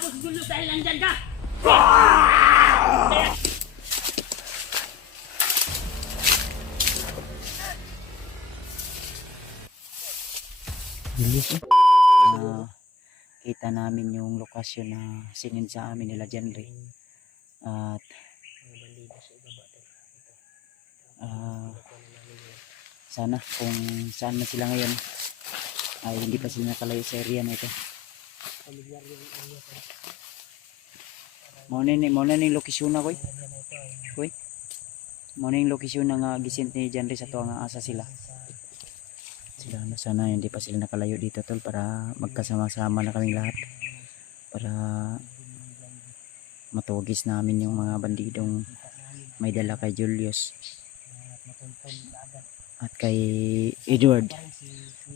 Tapos Julius dahil nandyan ka! Kita namin yung lokasyon na sinend sa amin nila Janry. At sana kung saan na sila ngayon ay hindi pa sila nakalayo sa area na ito. Muna yung lokasyon na koy. Muna yung lokasyon na nga gisint ni Janry sa tuwa nga asa sila. Sana hindi pa sila nakalayo dito tol, para magkasama-sama na kaming lahat para matugis namin yung mga bandidong may dala kay Julius at kay Edward.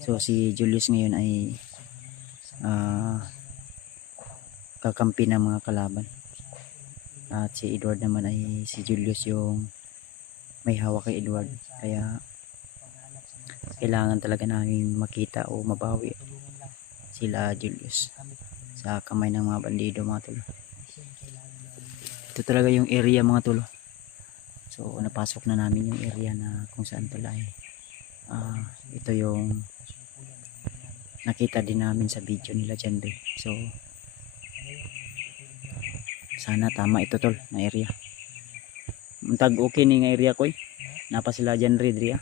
So si Julius ngayon ay kakampi ng mga kalaban, at si Edward naman ay si Julius yung may hawak kay Edward, kaya kailangan talaga namin makita o mabawi sila Julius sa kamay ng mga bandido mga tulo. Ito talaga yung area mga tulo. So napasok na namin yung area na kung saan pala ito yung nakita din namin sa video nila Janry. So sana tama ito tol na area. Muntag okay ni nga area ko eh. Napa sila Janry diri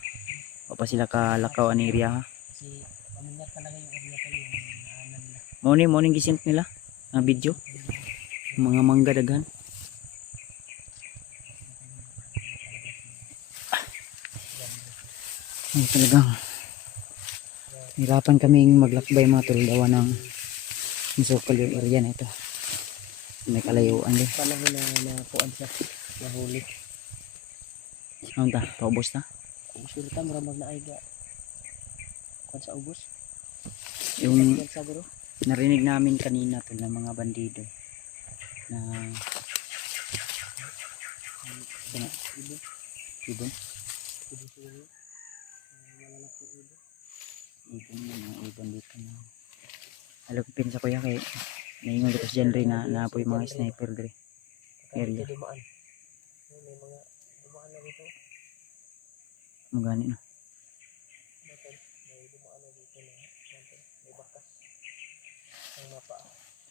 o pa sila kalakaw ang area ha. Kasi pamilyar talaga yung area ko yung Morning gisint nila na video. Mga mangga daghan. Ay talagang hirapan kaming maglakbay mga tol, dawa ng masukal yung area na ito. May kalayuan din. panahon na nakuan siya, nahuli. Ano ta? Paubos na? Sure ta, maramag na ay ga kuan sa ubos. Yung Sa bro. narinig namin kanina tol ng mga bandido na ibon dito na alupin sa kuya kay naingon dito sa Janry na naapoy mga sniper dre area Dumaan. May mga dumaan na dito. magani no. May dumaan na dito na may bakas. Ang mapa.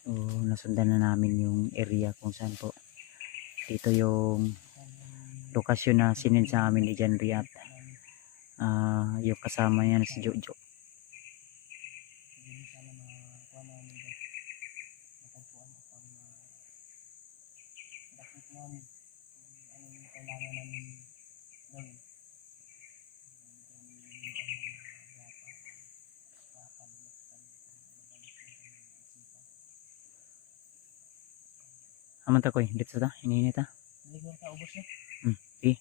So nasundan na namin yung area kung saan po dito yung lokasyon na sinend sa amin ni Janry at yung kasama niya na si Jojo. Aman ta koy dito ta ininit ta. Hindi mo ta ubos na. Okay.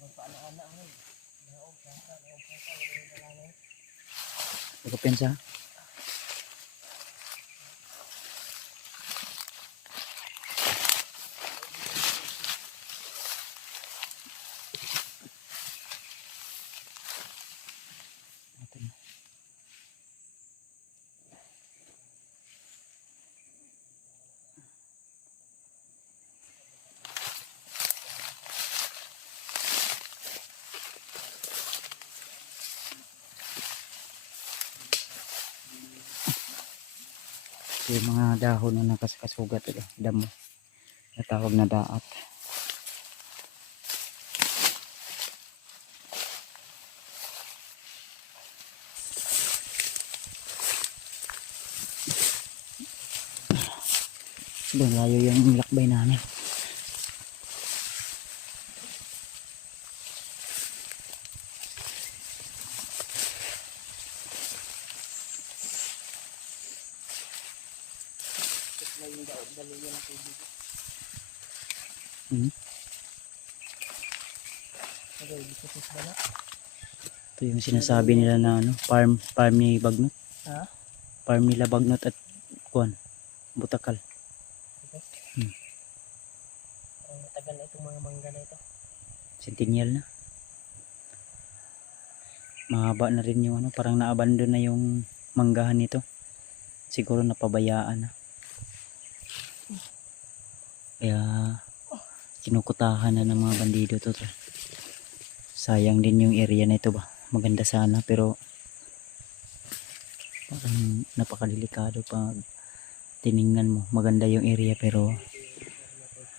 Magpaala-ala mo. Naog ka, dalangan. Pagkapensa. Yung mga dahon na nakasugat ito, damo natawag na daat. Doon layo yung lakbay namin. Ito yung sinasabi nila na ano, farm ni Bagnot. Ha? Farm nila Bagnot at kuan, Butakal. Parang matagal na itong mga mangga na ito. Centennial na. Mahaba na rin yung ano, parang naabandon na yung manggahan nito. Siguro napabayaan na. Kaya kinukutahan na ng mga bandido to. Sayang din yung area na ito ba. Maganda sana pero parang napakadelikado pag tiningnan mo. Maganda yung area pero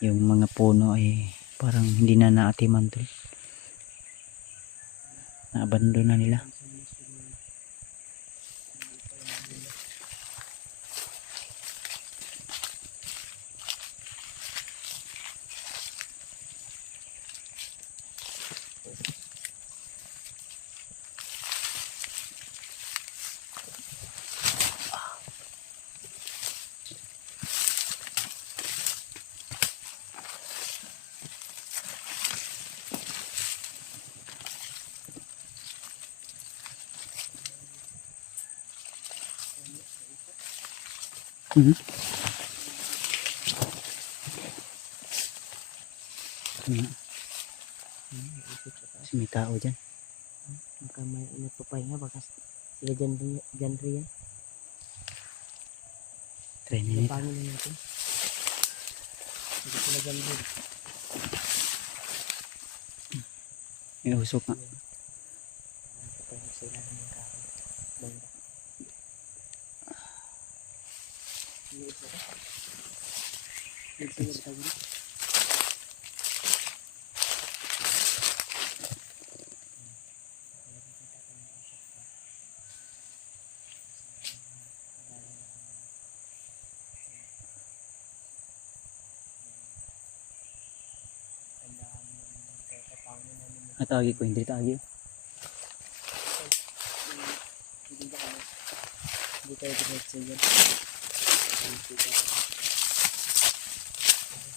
yung mga puno ay parang hindi na naatiman to. Naabandon na nila. Mhm. Kasi may tao dyan. Baka may nagpapahinga, baka sila dyan riyan. Try na nito. Napangin na natin. Hindi sila dyan riyan. May usok nga. Papahinga sa ilalim ng kahoy. Banda. May isa ka? May isa ka tayo. At agi ko, hindi tagi. Hindi tayo diretso yan.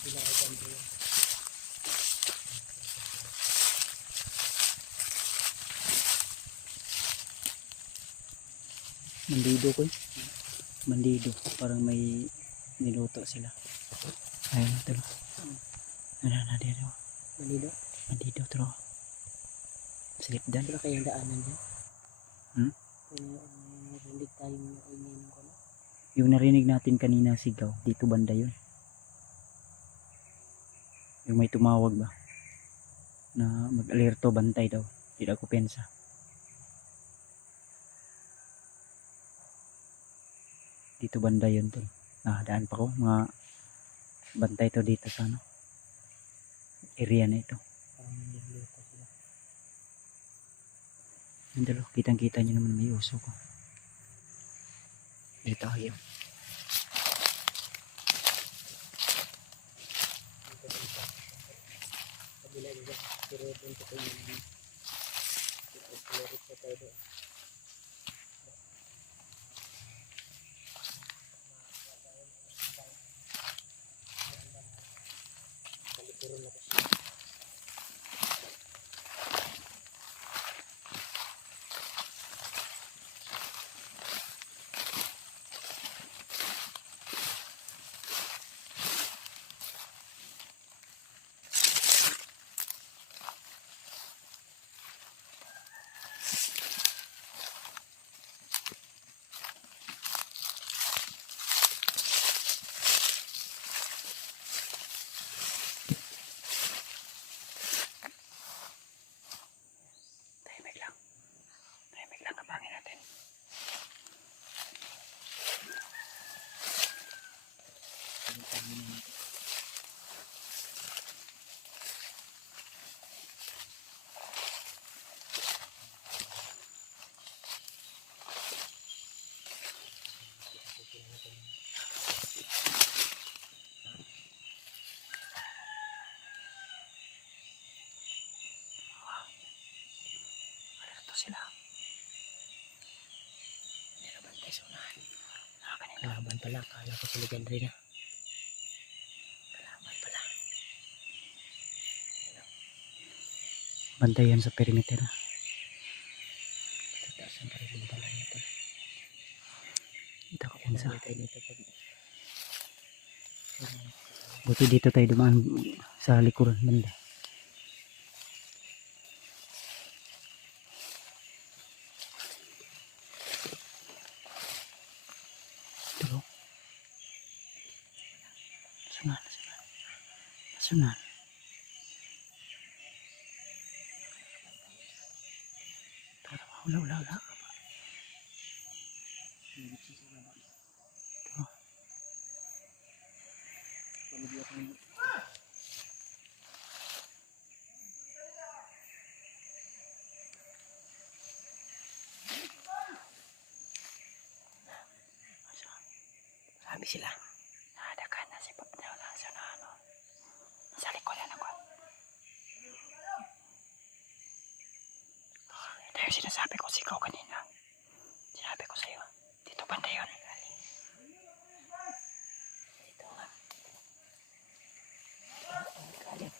Sila ka dyan riyan. Bandido ko eh. Bandido. Parang may niluto sila. Ayun na talo. Ano na dito. Malido? Bandido talo. Slip dan. Wala kayang daanan dyan? Hmm? May rinig tayong naingay ng kono. Yung narinig natin kanina sigaw. Dito banda yun. Yung may tumawag ba? Na mag-alerto bantay daw. Hindi ako pensa. Dito banda yun tol. Daan pa ko. Mga bantay to dito sa ano. Area na ito. Parang niluluto sila. Yung dalo. Kitang kita nyo naman may uso ko. Dito tayo. Kabila dyan. Pero doon ko tayo yung pagkalarit sa tayo doon. Kalikuran na kasi. Tahimik lang. Tahimik lang. Kapangin natin. Alerto sila. Hindi na bantay sa unahan. Kalaban pala. Kala ko sila dyan rin na. Kalaban pala. Bantay yan sa perimeter. Tataas ang parilong pala nito. Dito ako pensa. Tayo nito pag Buti dito tayo dumaan sa likuran banda. Tulong. Sungan. sunan. Wala, wala, wala. Sabi sila. Nadakan na si Pagdala sa ano. Sa likodan ako. Ito yung sinasabi ko sigaw kanina. Sinabi ko sa'yo. Dito banda yun. Dito nga. Galing.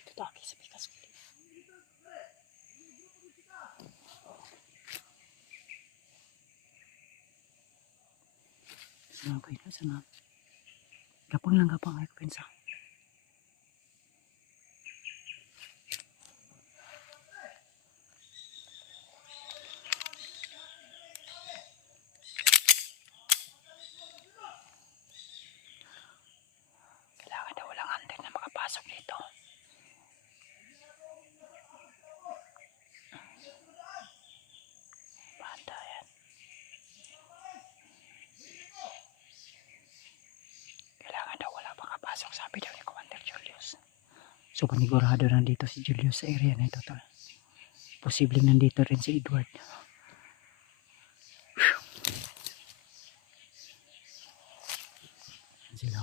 Dito tayo sa pikas ko. Sana ko yun, sana. Gapang lang, gapang ay ko pinsa. Kailangan daw walang hunter na makapasok dito. Banda yan. Kailangan daw wala makapasok, sabi daw ni Commander Julius. So panigurado nandito si Julius sa area na ito, tol. Posibleng nandito rin si Edward. Yan sila.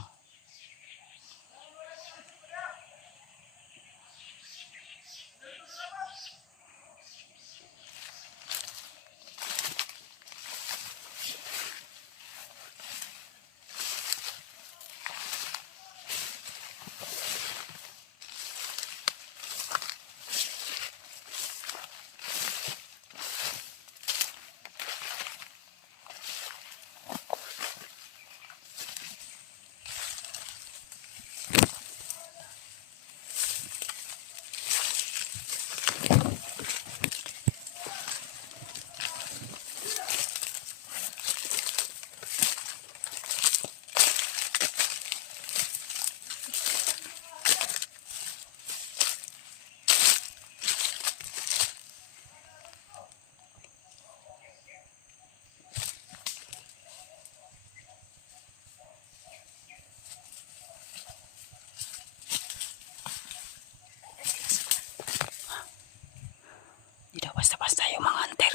Hindi daw basta-basta yung mga hunter.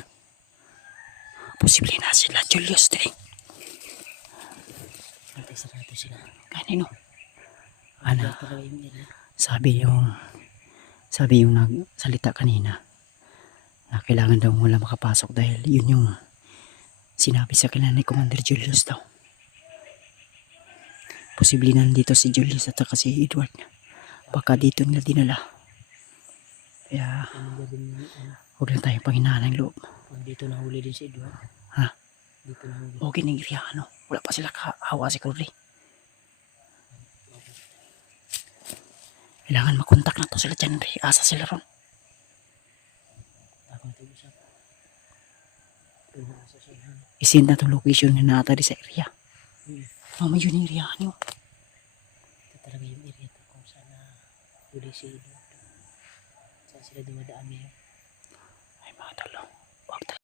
Posible na sila Julius din. Natay sarado sila. Kanino? Ano? Talaga yung nila. Sabi yung nagsalita kanina na kailangan daw wala makapasok dahil yun yung sinabi sa kanila ni Commander Julius daw. Posible nandito si Julius at saka si Edward. Baka dito nila dinala. Kaya huwag lang tayong panghinaan ng loob. Dito nahuli din si Edward. Ha? Dito nahuli. O ginigriya ano. Wala pa sila kahawa si Curly. Kailangan makontak na to sila dyan. Asa sila ron. Ako na tayo usap. Asa siya. Isin na itong location na naata di sa area. May yun yung area nyo. Ito talaga yung area to kung saan huli si Edward. Saan sila dumadaan niya. Ay mga talo. Huwag tayo.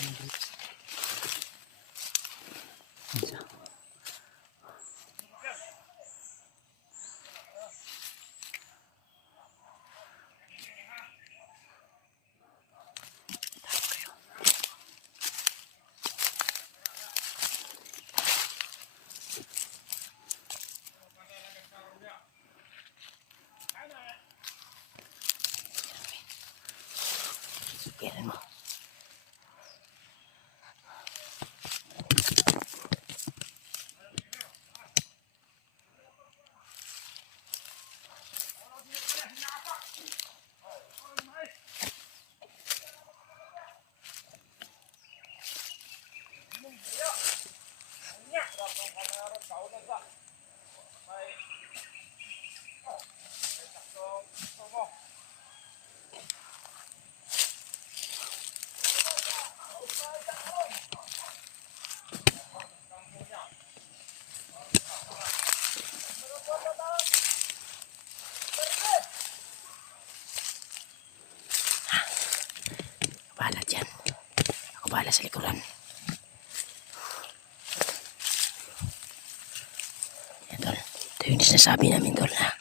yung grips. Isa. Sukirin mo. Bahala dyan. Ako bahala sa likuran. Yan, tol. Ito yung sinasabi namin, tol, na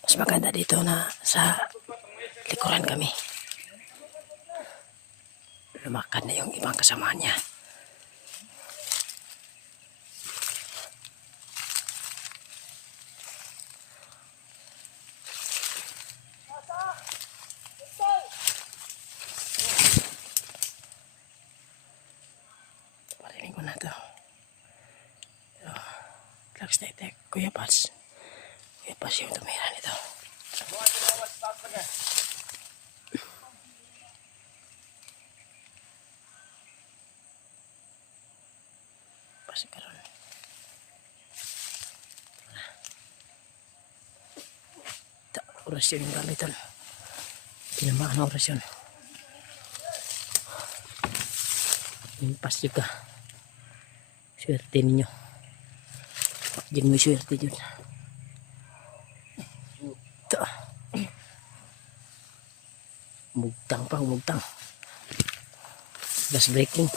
mas maganda dito na sa likuran kami. Lumakad na yung ibang kasama niya. Parinig ko na ito. Relax na ito. Kuya Pats. Kuya Pats yung tumira nito. Pasi karon. Orasyon yung gamitan. Tinamaan ang orasyon. Yung pas juga. Swerte ninyo. Diyan mo swerte dyan. Ito. Umugtang pa, umugtang. Gas breaking.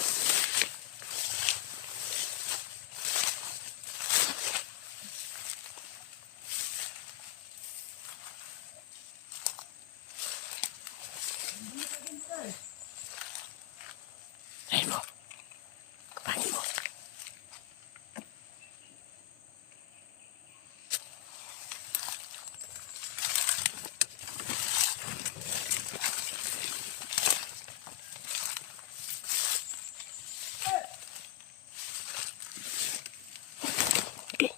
Ayun mo. Kapangin mo. Okay.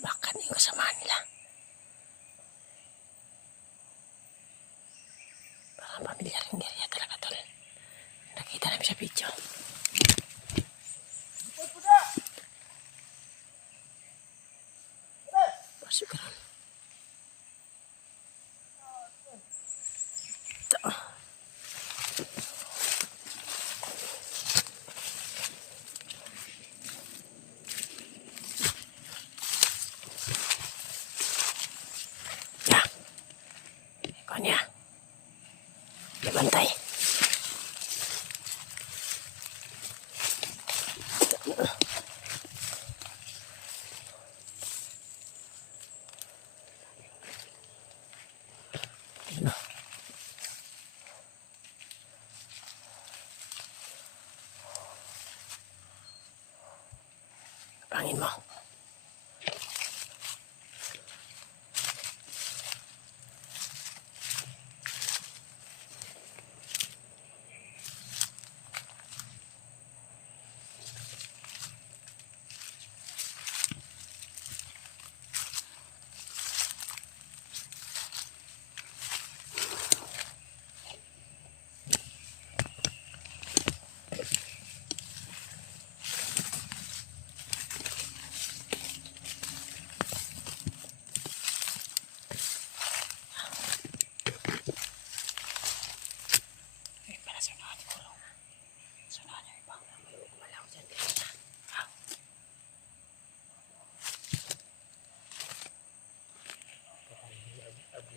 Baka na yung kasamaan nila. Baka pamilyar yung area talaga, tol. Nakita namin sa video. Pasok ka ron. Ito. Ya. Ikaw niya. Labantay. Ano? Kapangin mo.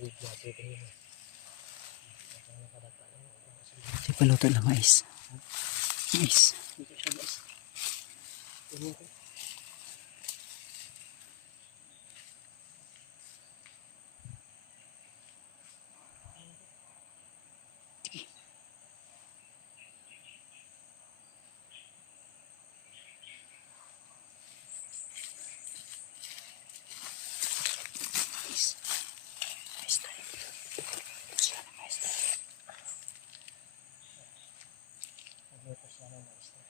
Grabe ito yun. Si paluto na mais. Mais. Dito siya guys. Tingnan ko. Mais. Mais tayo. Siya na mais tayo. Nagluto siya ng mais na.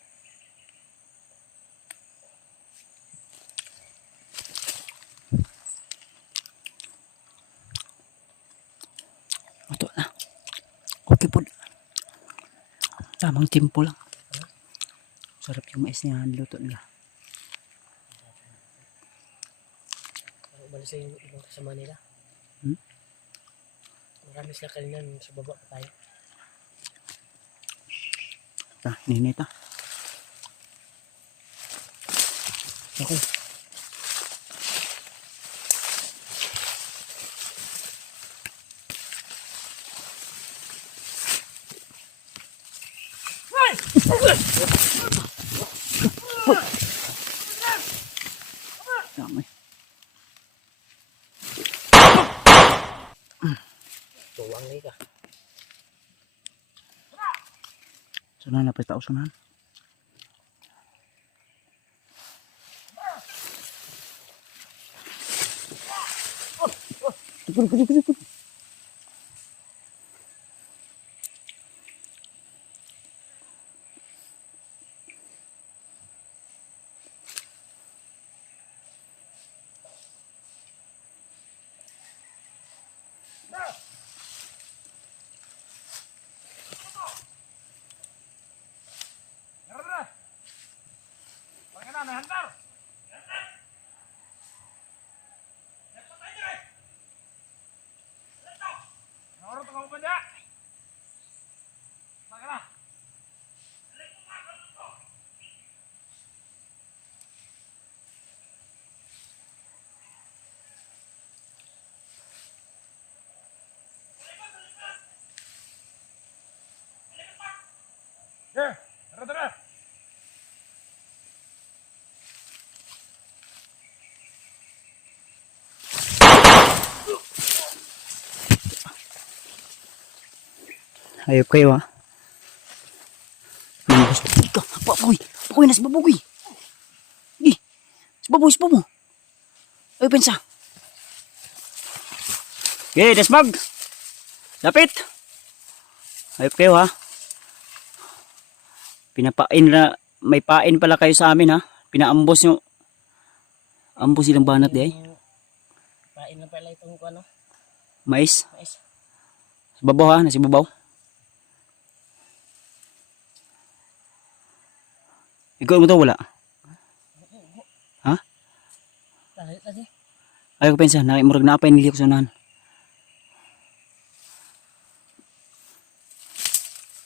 Luto na. Okay po. Tamang timpo lang. Sarap yung mais niya. Luto nila. Parang umalis na yung ibang kasama nila. Hmm? Marami sila kanina sa baba pa tayo. Ninita. Ako. Damay. Tuwang na ka. Sunan na pa tao sunan. Tupul. Hayop kayo ha. Ika, papoy na si baboy. Di, si baboy. Ayo pensa. Okay, desmag. Lapit. Hayop kayo ha. Pinapain na, may pain pala kayo sa amin ha. Pinaambos nyo. Ambos silang banat di ay. Pain na pala itong ano. Mais. Mais. Sa babaw ha, nasi babaw. Ikaw mo to wala? Ha? Lagi. Ayaw ko pensa, nakimurag na apay niliyak sa unahan.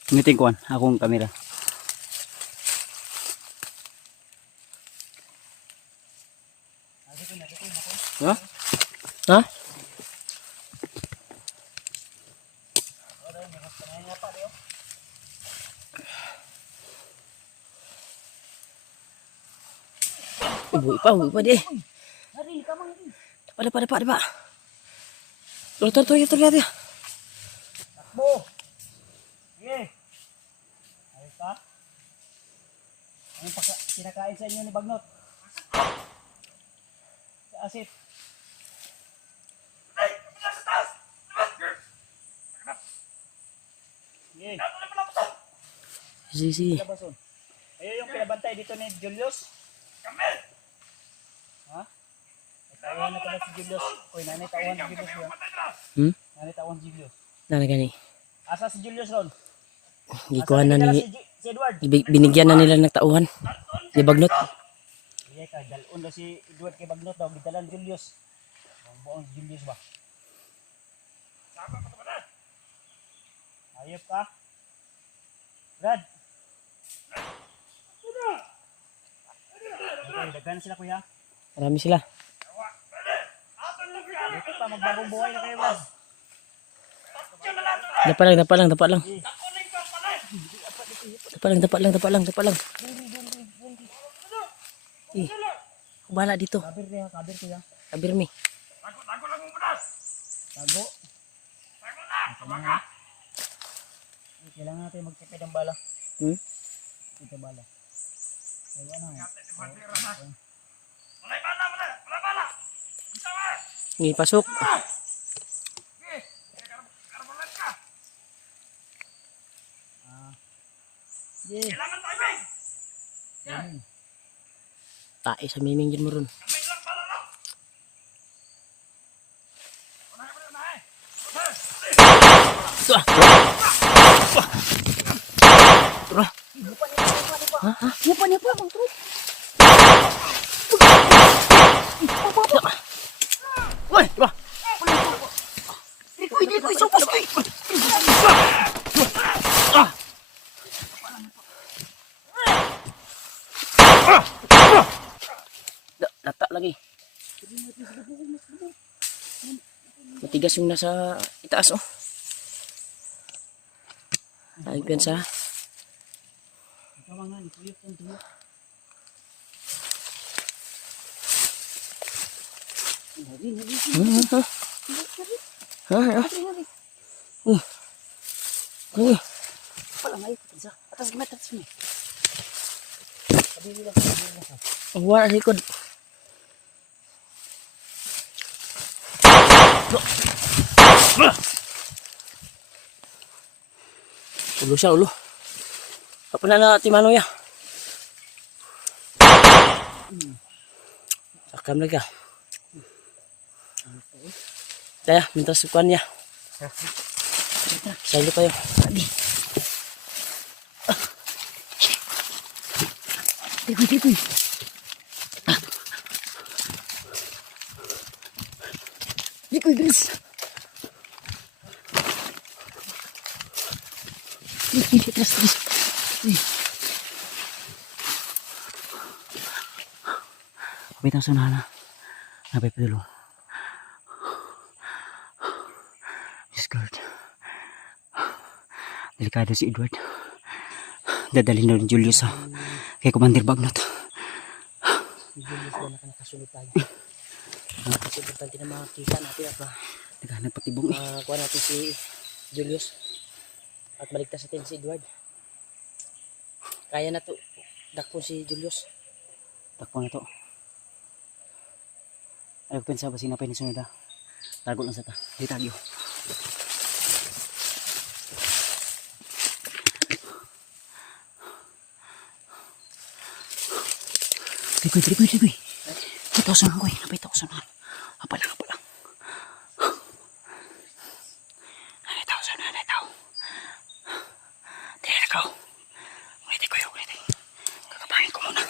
Ngiting kuhan, akong kamera. Ha? Ha? Uy, pa di. Dapat. Tuloy. Takbo. Sige. Ayos ka? Anong pinakain sa inyo ni Bagnot? Sa Asip. Sige. Sige. Ayun yung pinabantay dito ni Julius. Ha? Tawon na pala si Julius. Uy, nanay tawon si Julius yan. Nanay tawon si Julius. Nana gani. Asa si Julius ron? Gikuha na ni Si Edward. binigyan na nila ng tauhan. Di Bagnot. Iya ka, dalon na si Edward kay Bagnot daw. Gidalan Julius. Buong Julius ba? Ayop ka? Brad. Okay, daghan sila kuya. Marami sila. Dito pa, magbagong buhay na kayo, Brad. Dapa lang, dapa lang, dapa lang. Dapa lang, dapa lang, dapa lang, dapa lang. Eh, bahala dito. Kabir ko ya. Kabir mi. Tago. Kailangan natin magtipid ng bala. Ito bala. Ay, ano? Ni pasok. Tae sa miming dyan mo ron. Tuah. Tuah. Nipa, Bang Truk. Woi, tuah. Dikoy, sopas koy. Data lagi. Matigas yung nasa itaas oh. Ay, piyansa. Atas gimana atas sini? Wala sa likod. Ulo siya, ulo. Apa na timano ya? Sakam lagi ka. Daya, minta sukuan ya. Saya lupa ya. Dikoy. Dikoy, guys. Terus. Kapitang sunana. Napay pa dulu. Discord. Delikado si Edward. Dadalhin daw ni Julius sa kay Commander Bagnot. Si Julius na nakasulot tayo. Kasi importante na makakita natin at Naghanap patibong eh. kuha natin si Julius. At maligtas natin si Edward. Kaya na to. Dakpon si Julius. Takpo na to. Ayaw ko sa basing na pa sunod ha. Tago lang sa ta. Di tagyo. Trikoy. Itosan ko eh. Napay itosan ha. Apa lang. Ano itaw. Tira na ko. Ulitin ko yun. Kakapangin ko muna.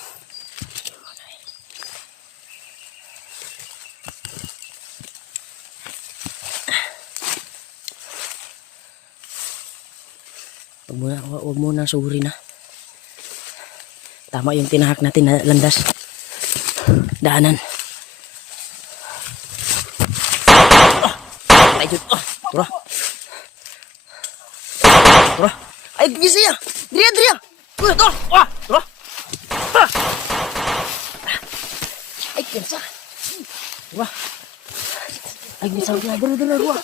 Huwag mo na suri na. Tama yung tinahak natin na landas. Daanan. Ay, Jud. Tura. Ay, bisa ya. Dria. Tura. Tura. Ay, kensa. Tura. Ay, bisa dia. Dura.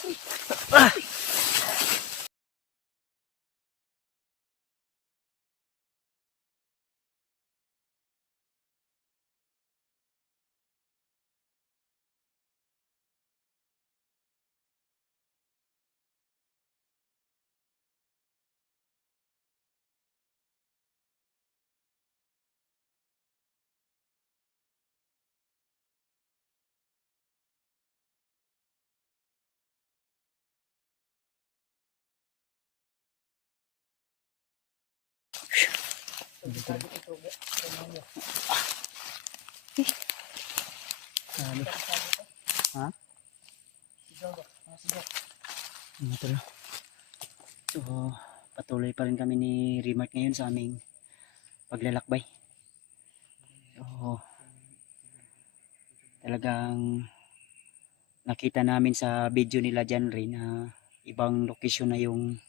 Ha? Ito na. So, patuloy pa rin kami ni Remark ngayon sa aming paglalakbay. So, talagang nakita namin sa video nila dyan rin na ibang lokasyon na yung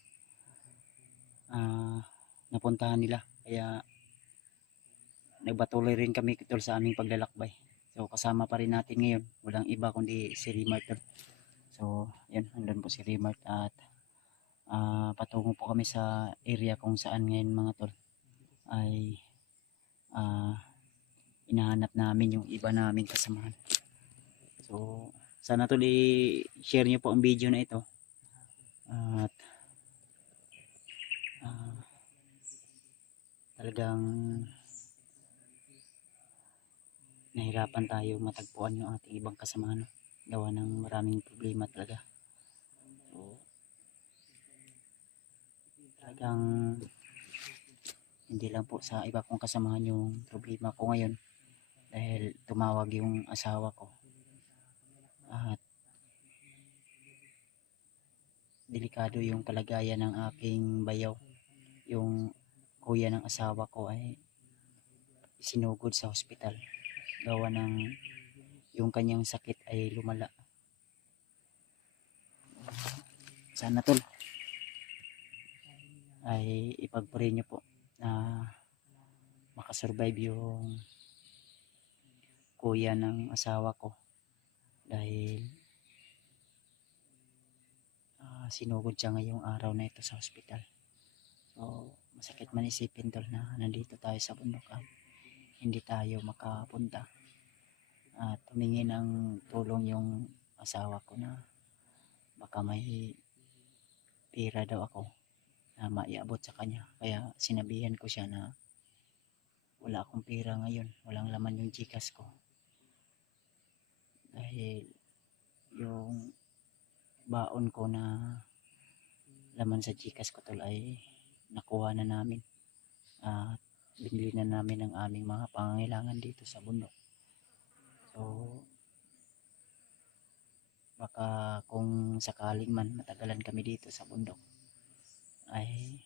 napuntahan nila. Kaya nagpatuloy rin kami tol sa aming paglalakbay. So kasama pa rin natin ngayon, walang iba kundi si Remart tol. So yan, andun po si Remart at patungo po kami sa area kung saan ngayon mga tol ay hinahanap namin yung iba naming kasamahan. So sana tol i-share nyo po ang video na ito at talagang nahirapan tayo matagpuan yung ating ibang kasamahan, gawa ng maraming problema talaga. So talagang hindi lang po sa iba kong kasamahan yung problema ko ngayon, dahil tumawag yung asawa ko at delikado yung kalagayan ng aking bayaw. Yung kuya ng asawa ko ay sinugod sa hospital, gawa ng yung kanyang sakit ay lumala. Sana tol ay ipag-pray nyo po na makasurvive yung kuya ng asawa ko, dahil sinugod siya ngayong araw na ito sa hospital. So masakit man isipin tol na nandito tayo sa bundok, hindi tayo makapunta at humingi ng tulong yung asawa ko na baka may pera daw ako na maiabot sa kanya. Kaya sinabihan ko siya na wala akong pera ngayon, walang laman yung GCash ko, dahil yung baon ko na laman sa GCash ko tol ay nakuha na namin at binili na namin ang aming mga pangangailangan dito sa bundok. So baka kung sakaling man matagalan kami dito sa bundok ay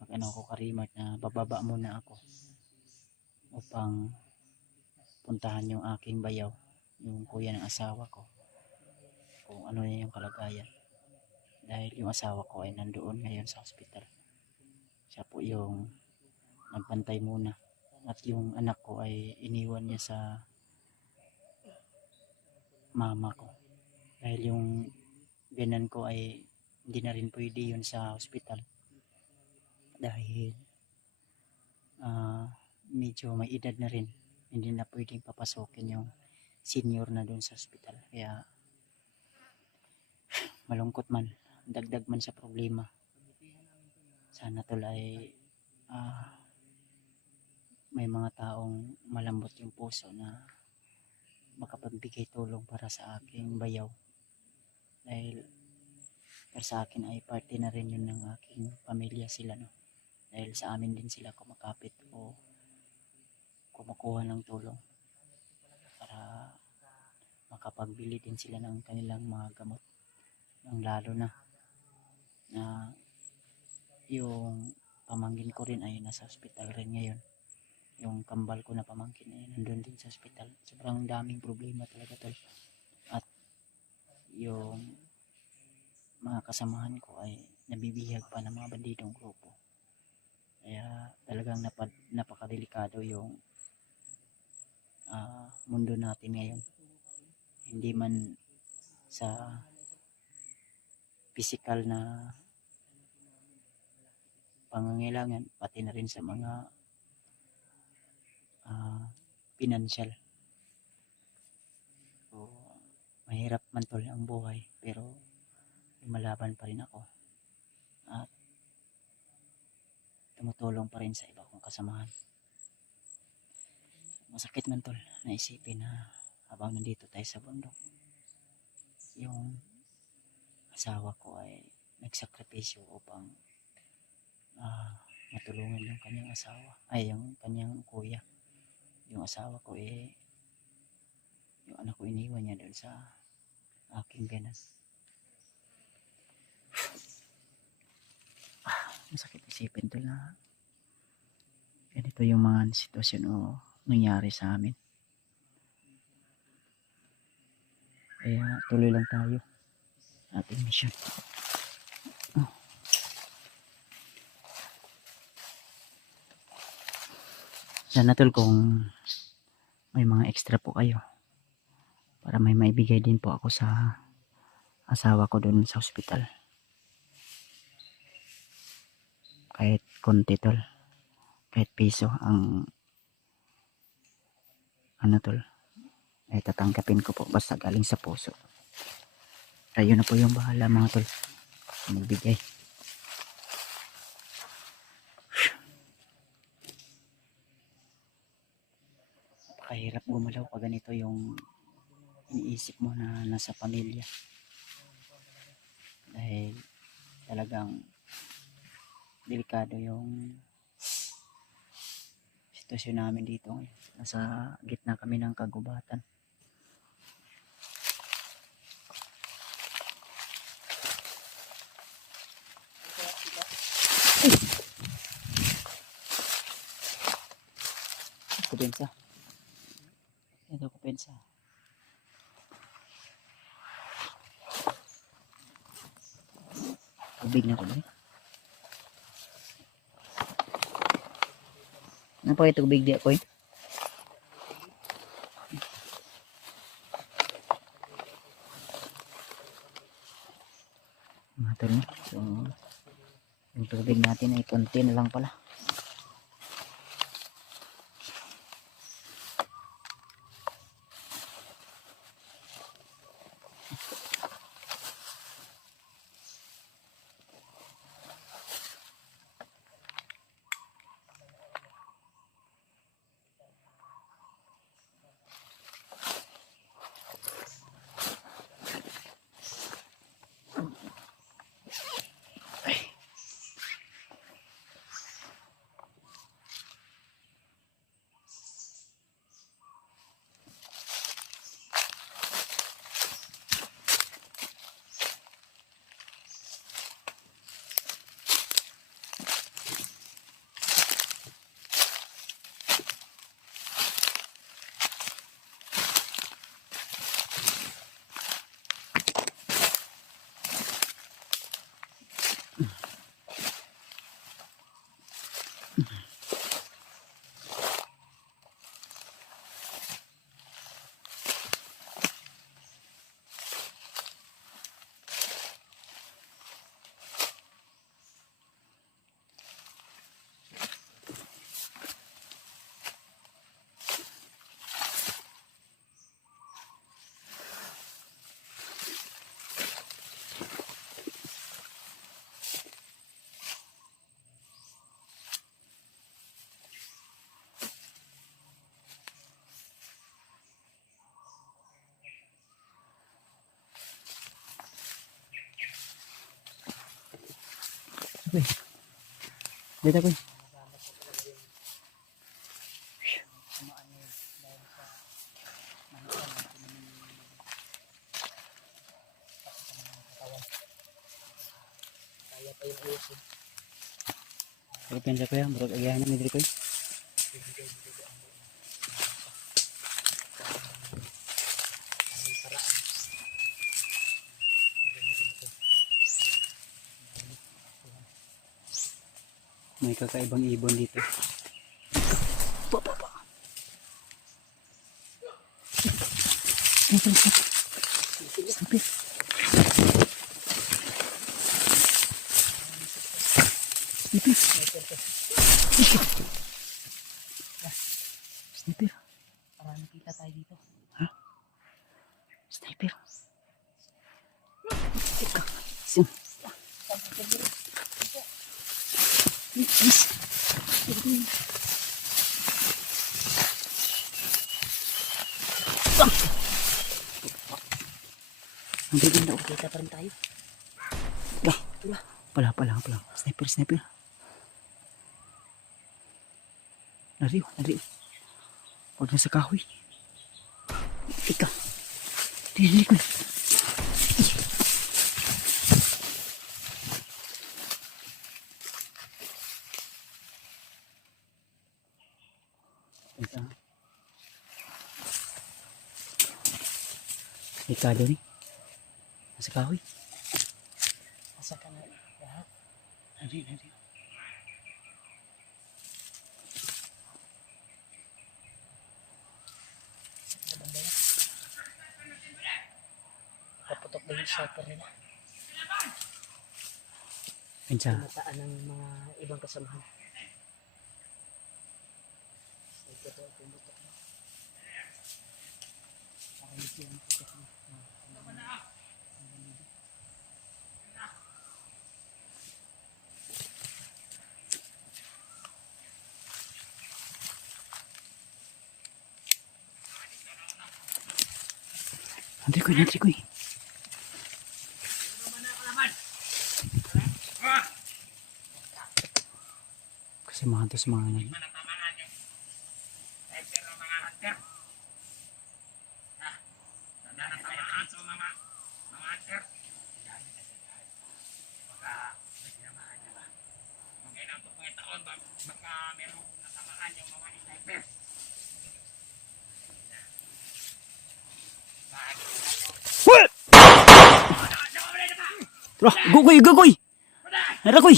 mag-ano ko Karimart na bababa muna ako upang puntahan yung aking bayaw, yung kuya ng asawa ko, kung ano yung kalagayan, dahil yung asawa ko ay nandoon ngayon sa hospital. Siya po yung nagbantay muna at yung anak ko ay iniwan niya sa mama ko, dahil yung biyanan ko ay hindi na rin pwede yun sa hospital dahil medyo may edad na rin, hindi na pwedeng papasokin yung senior na doon sa hospital. Kaya malungkot man, dagdag man sa problema, sana tol ay may mga taong malambot yung puso na makapagbigay tulong para sa aking bayaw, dahil para sa akin ay parte na rin yun ng aking pamilya sila, no? Dahil sa amin din sila kumakapit o kumukuha ng tulong para makapagbili din sila ng kanilang mga gamot, ng lalo na yung pamangkin ko rin ay nasa hospital rin ngayon. Yung kambal ko na pamangkin ay nandun din sa hospital. Sobrang daming problema talaga tol, at yung mga kasamahan ko ay nabibihag pa ng mga bandidong grupo. Kaya talagang napakadelikado yung mundo natin ngayon, hindi man sa physical na pangangailangan, pati na rin sa mga financial. So mahirap man tol ang buhay, pero lumalaban pa rin ako at tumutulong pa rin sa iba kong kasamahan. Masakit man tol na isipin na habang nandito tayo sa bundok, yung asawa ko ay nagsakripisyo upang matulungan yung kanyang asawa, ay yung kanyang kuya. Yung asawa ko yung anak ko iniwan niya doon sa aking biyanan. Masakit isipin tol na ganito yung mga sitwasyon o nangyari sa amin. Kaya tuloy lang tayo. ating mission. Oh. Sana tol kung may mga extra po kayo para may maibigay din po ako sa asawa ko doon sa ospital. Kahit konti tol, kahit piso ang ano tol, ay tatanggapin ko po basta galing sa puso. Kayo na po yung bahala mga tol magbigay. Napakahirap gumalaw pag ganito yung iniisip mo na nasa pamilya, dahil talagang delikado yung sitwasyon namin dito ngayon. Nasa gitna kami ng kagubatan. Kupensa. Ito kupensa. Tubig na ko ba? Ano pa ito tubig di ako eh? Mga tol, so yung tubig natin ay konti na lang pala. Uy, dito ko. Kaya pa yung uso. Kupensa ko yan, bro, agayan na midri ko eh. May kakaibang ibon dito. Papa. Sabi. Sniper. Para nakita tayo dito. Ha? Sniper. Teka. Sim. Ang bigin daw. Kita pa rin tayo. Pala. Sniper. Nariyo. Huwag na sa kahoy. Ika. Dili ko. Ika doon eh. Nasa kahoy. Asa ka na? Lahat? Nari. Sa banda yan. Kaputok na yung sniper nila. Pinsa. Mataan ng mga ibang kasamahan. Sniper daw pumutok na. Parang hindi siya putok na. Nantri ko. Kasi mga to sa mga nani. Tara, gagoy! Nara koy!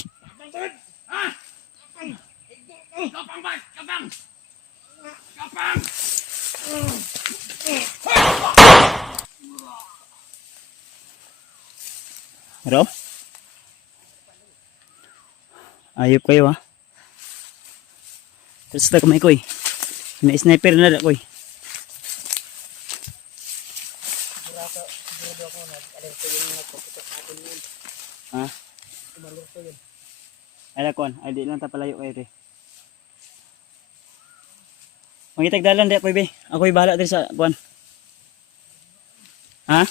Bro? Ayop kayo ha. Terus na kamay koy. May sniper na da koy. Sigurado ako nag-alerto yung nagpaputok sa atin yun. Ha? Umalerto yun. Ala kon, ay di lang ta palayo kayo re. Mangitag dalan di koy be. Ako'y bahala diri sa kuan. Ha?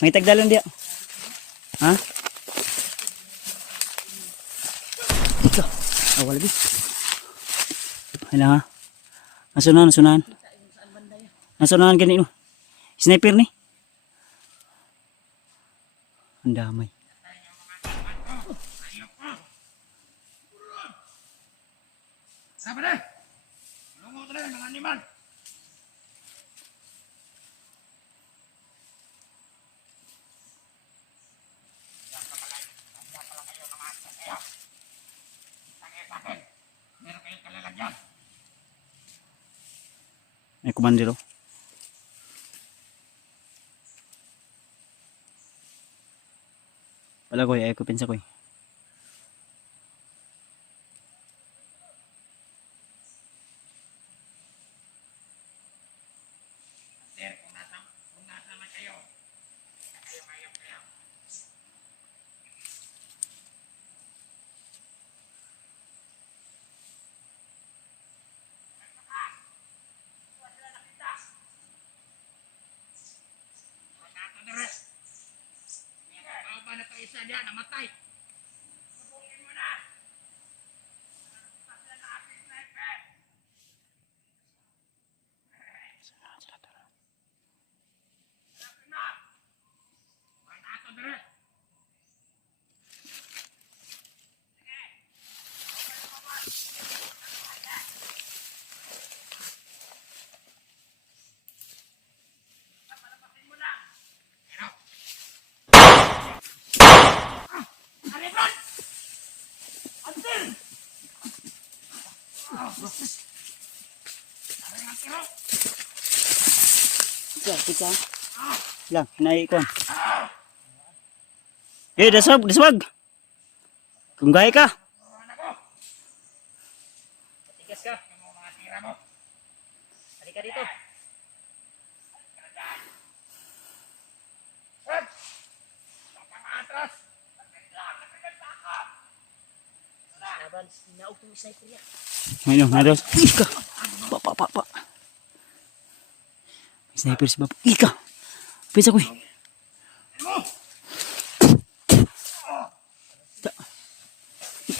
Mangitag dalan di. Ha? Ika. Awal lagi. Hala ha. Nasunahan. Nasunahan gani no. Sniper ni. Ang damay. Sabar deh. Lungo terus dengan iman. May komandero. Wala koy, ay ko pinsa koy. Isa dia namatay. Subukin mo na. Tika. Lang, hinay ko. Daswag. Kung gaya ka. Matigas ka. Yung mga tira mo. Halika dito. Atras. Laban, naog itong sniper yan. Ngayon, naros. Ika. Pa. Sniper si Bapo. Ika. Pisa ko eh.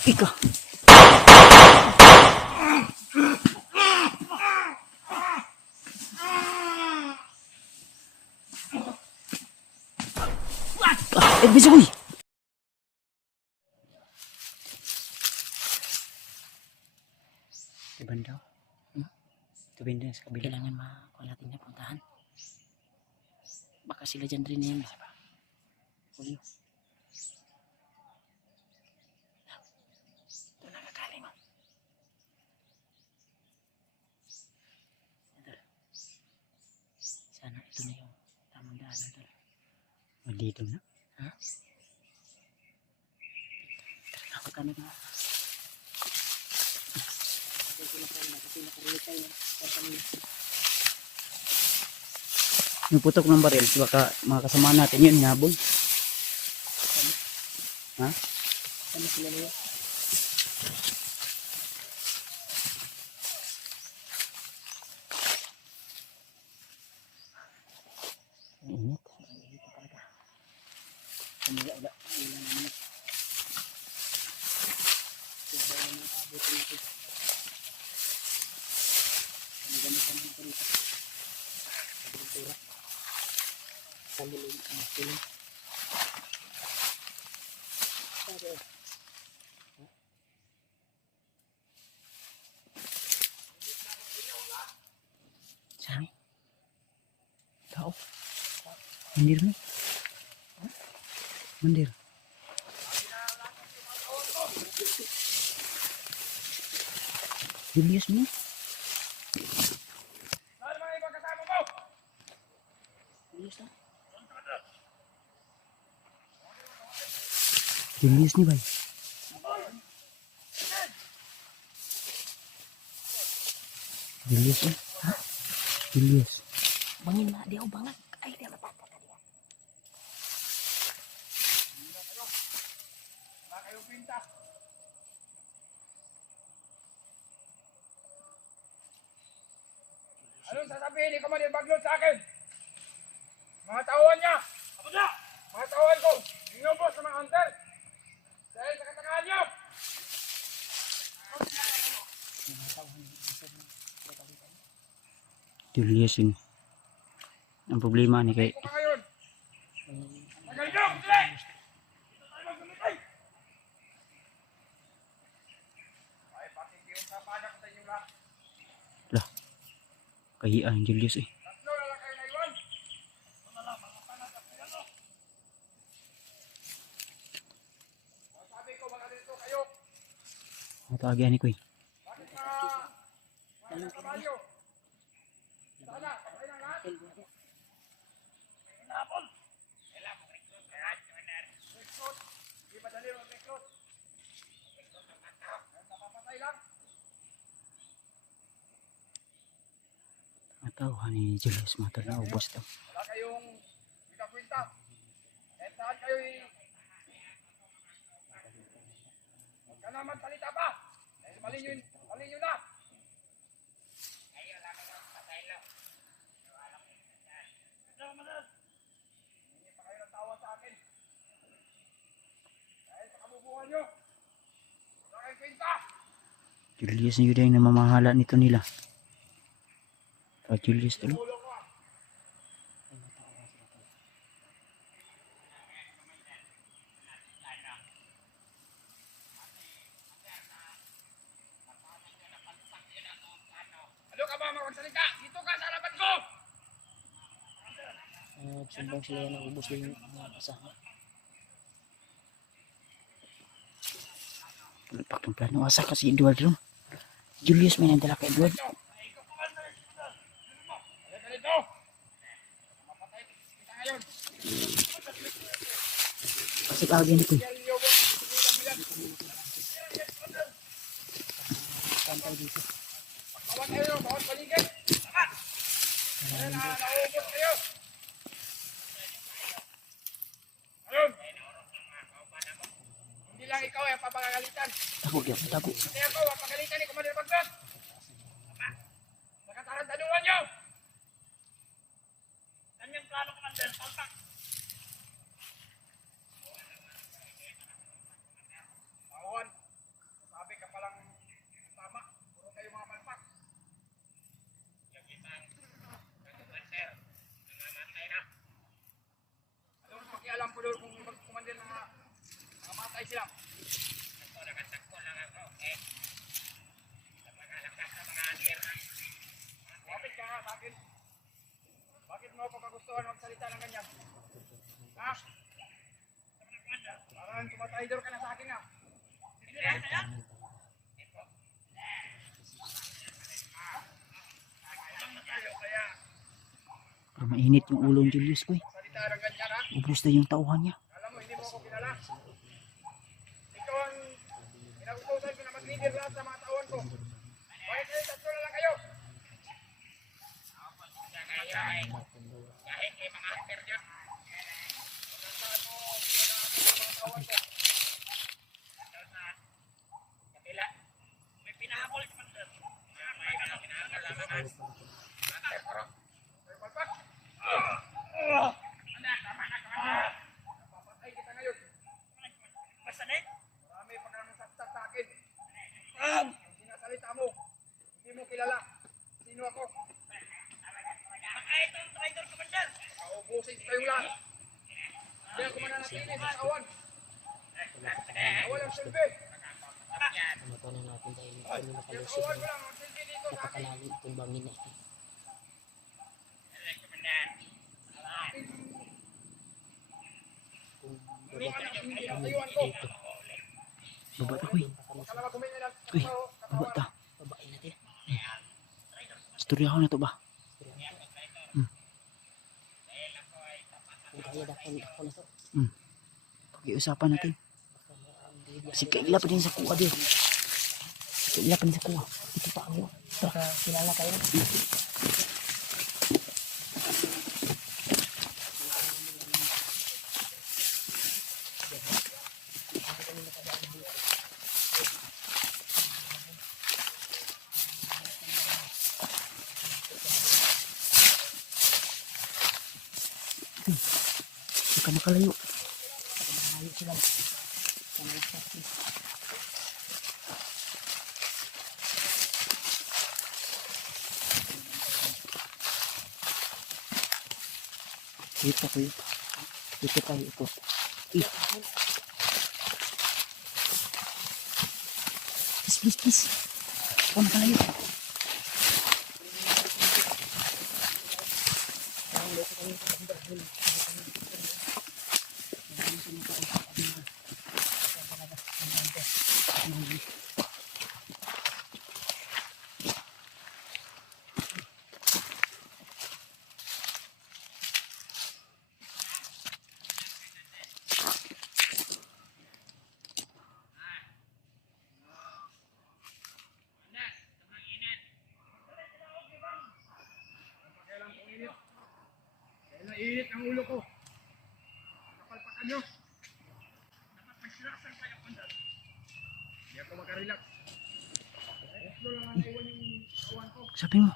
Ika. Bisa ko eh. Ibang daw. Ito benda sa kabila. Kailangan makuha natin na puntahan. Baka sila dyan rin yan. cellphone nyo. Ito nakakaling mo. Idol. Sana ito na yung tamang daanan tol. Dito na. Ha? Tara, kami na. Kasi nakarelate tayo sa kanila. Yung putok ng baril, baka mga kasama natin yun, hinabol. Ha? Ano sila nila? Ang init. Dito talaga. Wala naman. Sigba naman abutin natin. Magamit naman ito rito. Pagkultura. Pagkultura. Pagkultura. Sabi. Saan? Tao. Mandir mo. Mandir. Julius mo. Saan mga ibang kasama mo? Ayos na. Julius ni bay. Julius eh. Ha? Julius. Bangin na. Di ako bangat. Ay, di ako patata diya. Wala kayong pinta. Anong sasabihin ni Commander Baglot sa akin? Mga tauhan niya! Ako na! Mga tauhan ko! Inubos ng mga hunter! Dahil sa katakaan niyo! Julius yun. Ang problema ni kay Ito ka ngayon! Tagal niyo! Dili! Dito tayo magkamitay! Ay, pakikiusapan ako sa inyo lahat. kahiya ang Julius eh. Tatlo na lang kayo naiwan! Ito na lang, mga panat at pinano! Sabi ko, mga dito kayo! Matagyan ni Kuy. Bakit na mga kabalyo? Sana, sabay ng lahat. Hinapon. Kailangan mo rekrut ka lahat, Commander. Rekrut? Hindi madali mag-rekrut. Rekrut ang kanta. Napapatay lang. Matawa ni Julius matag na ubos daw. Wala kayong ikakwinta. Kahit saan kayo'y huwag ka naman salita pa. Dahil mali nyo na. Hindi pa kayo natawa sa akin. Dahil sa kabubuhan nyo. Wala kayong kwinta. Julius na yun yung namamahala nito nila. Julius tulo. Ulo ko ah. Ano ka ba magsalita? Dito ka sa harapan ko! Sumbang sila yan. Ubus din yung mga kasama. Pagtong plano asa kasi Edward ron. Julius may nandala kay Edward. Halika dito! Mapatay kita ngayon. Kasi kagyan ni Kuy. Kelyo mo, sisigilan mo yan. Pantay dito. Bawat kayo, bawat paligid. Tama! Ayun na, naubos kayo. Ayun! Hindi lang ikaw ang papagagalitan. Tago yan, tago. Hindi ako ang papagalitan ni Commander Bagdad. Tama! Nakatarantaduhan nyo! Kanyang plano, Commander. Palpak! Awan, sabi ka palang tama. Puro kayo mga palpak. Yung ibang Commander, nangamatay na. Anong pakialam po doon kung ibang Commander na nangamatay sila? Ako, nakasakto lang ako, eh. Sa mga Traitor ka na sa akin, ha? Pero mainit yung ulo ng Julius ko eh. Salita ng ganyan, ha? Ubus na yung tauhan niya. Alam mo, hindi mo ako kilala. Ikaw ang pinagutusan ko na mag-leader lahat sa mga tauhan ko. Bakit kayo tatlo na lang kayo? Kahit may mga hacker dyan. Pagkasaan mo, pinag-aaral ng mga tauhan ko. Kapila, may pinahabol sa mga may pinahabol sa mga papatay kita ngayon. Marami pa kang nasaksak sa akin. Ang sinasalita mo, hindi mo kilala. Sino ako? Kaubusin sa kayong lahat. Hindi ako mananatili sa kawan. Kawan ang silbi. Pamatuan na natin dahil hindi Yung makalusot kawan na ko lang ang silbi dito sa akin. napakalalim itong bangin na ito. Kung Hindi ka na hindi ang tayuan ko. ito, Baba ta kuy. Kalawa kumain na Uy, baba ta. babae natin. Istorya ko na to ba? Kung kaya dakon ako na to. Pag-iusapan natin. Si Kaila pa din sa kuha din. Si Kaila pa din sa kuha. Ito pa ako. Baka kilala kayo. Hindi ka makalayo. Malayo sila. Sa mga sapi. Dito kuya. Dito tayo ito. Please, please. Huwag ka makalayo. Kaya naiinit ang ulo ko. Kapalpakan nyo. Dapat mag-relaxan kayo kundal. Hindi ako makarelax. Ito lang ang iwan yung kawan ko. Sabi mo.